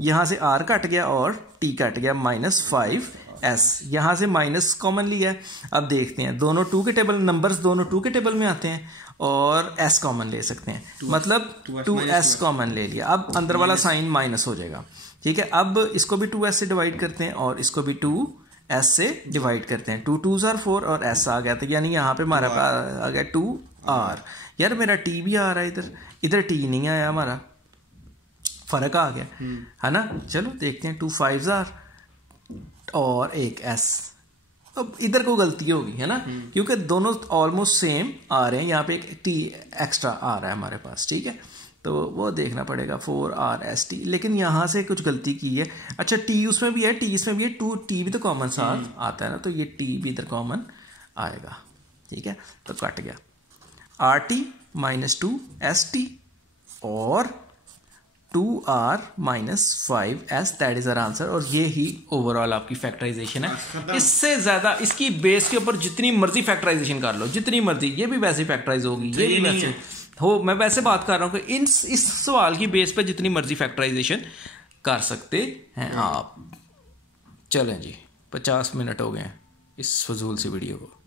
यहाँ से r कट गया और t कट गया -5s, यहाँ से माइनस कॉमन लिया है। अब देखते हैं दोनों 2 के टेबल, नंबर्स दोनों 2 के टेबल में आते हैं और s कॉमन ले सकते हैं, मतलब 2s कॉमन ले लिया। अब अंदर वाला साइन माइनस हो जाएगा, ठीक है। अब इसको भी 2s से डिवाइड करते हैं और इसको भी 2s से डिवाइड करते हैं, 2 2s are 4 और s आ गया, तो यानी यहाँ पे हमारा आ गया 2r। यार मेरा t भी आ रहा है, इधर t नहीं आया, हमारा फर्क आ गया है ना। चलो देखते हैं, 2 5s are और एक s। अब इधर को गलती होगी है ना, क्योंकि दोनों ऑलमोस्ट सेम आ रहे हैं, यहाँ पे एक t एक्स्ट्रा आ रहा है हमारे पास, ठीक है, तो वो देखना पड़ेगा 4rst, लेकिन यहाँ से कुछ गलती की है। अच्छा t उसमें भी है, t इसमें भी है, 2t भी तो कॉमन साथ आता है ना, तो ये t भी इधर कॉमन आएगा, ठीक है, तो कट गया rt -2st और 2r -5s, that is our answer. और ये ही ओवरऑल आपकी फैक्टराइजेशन है। इससे ज्यादा इसकी बेस के ऊपर जितनी मर्जी फैक्टराइजेशन कर लो, जितनी मर्जी, ये भी वैसे फैक्टराइज होगी, ये भी वैसे हो। मैं वैसे बात कर रहा हूँ कि इस सवाल की बेस पे जितनी मर्जी फैक्टराइजेशन कर सकते हैं आप। चलें जी, 50 मिनट हो गए हैं इस फजूल सी वीडियो को।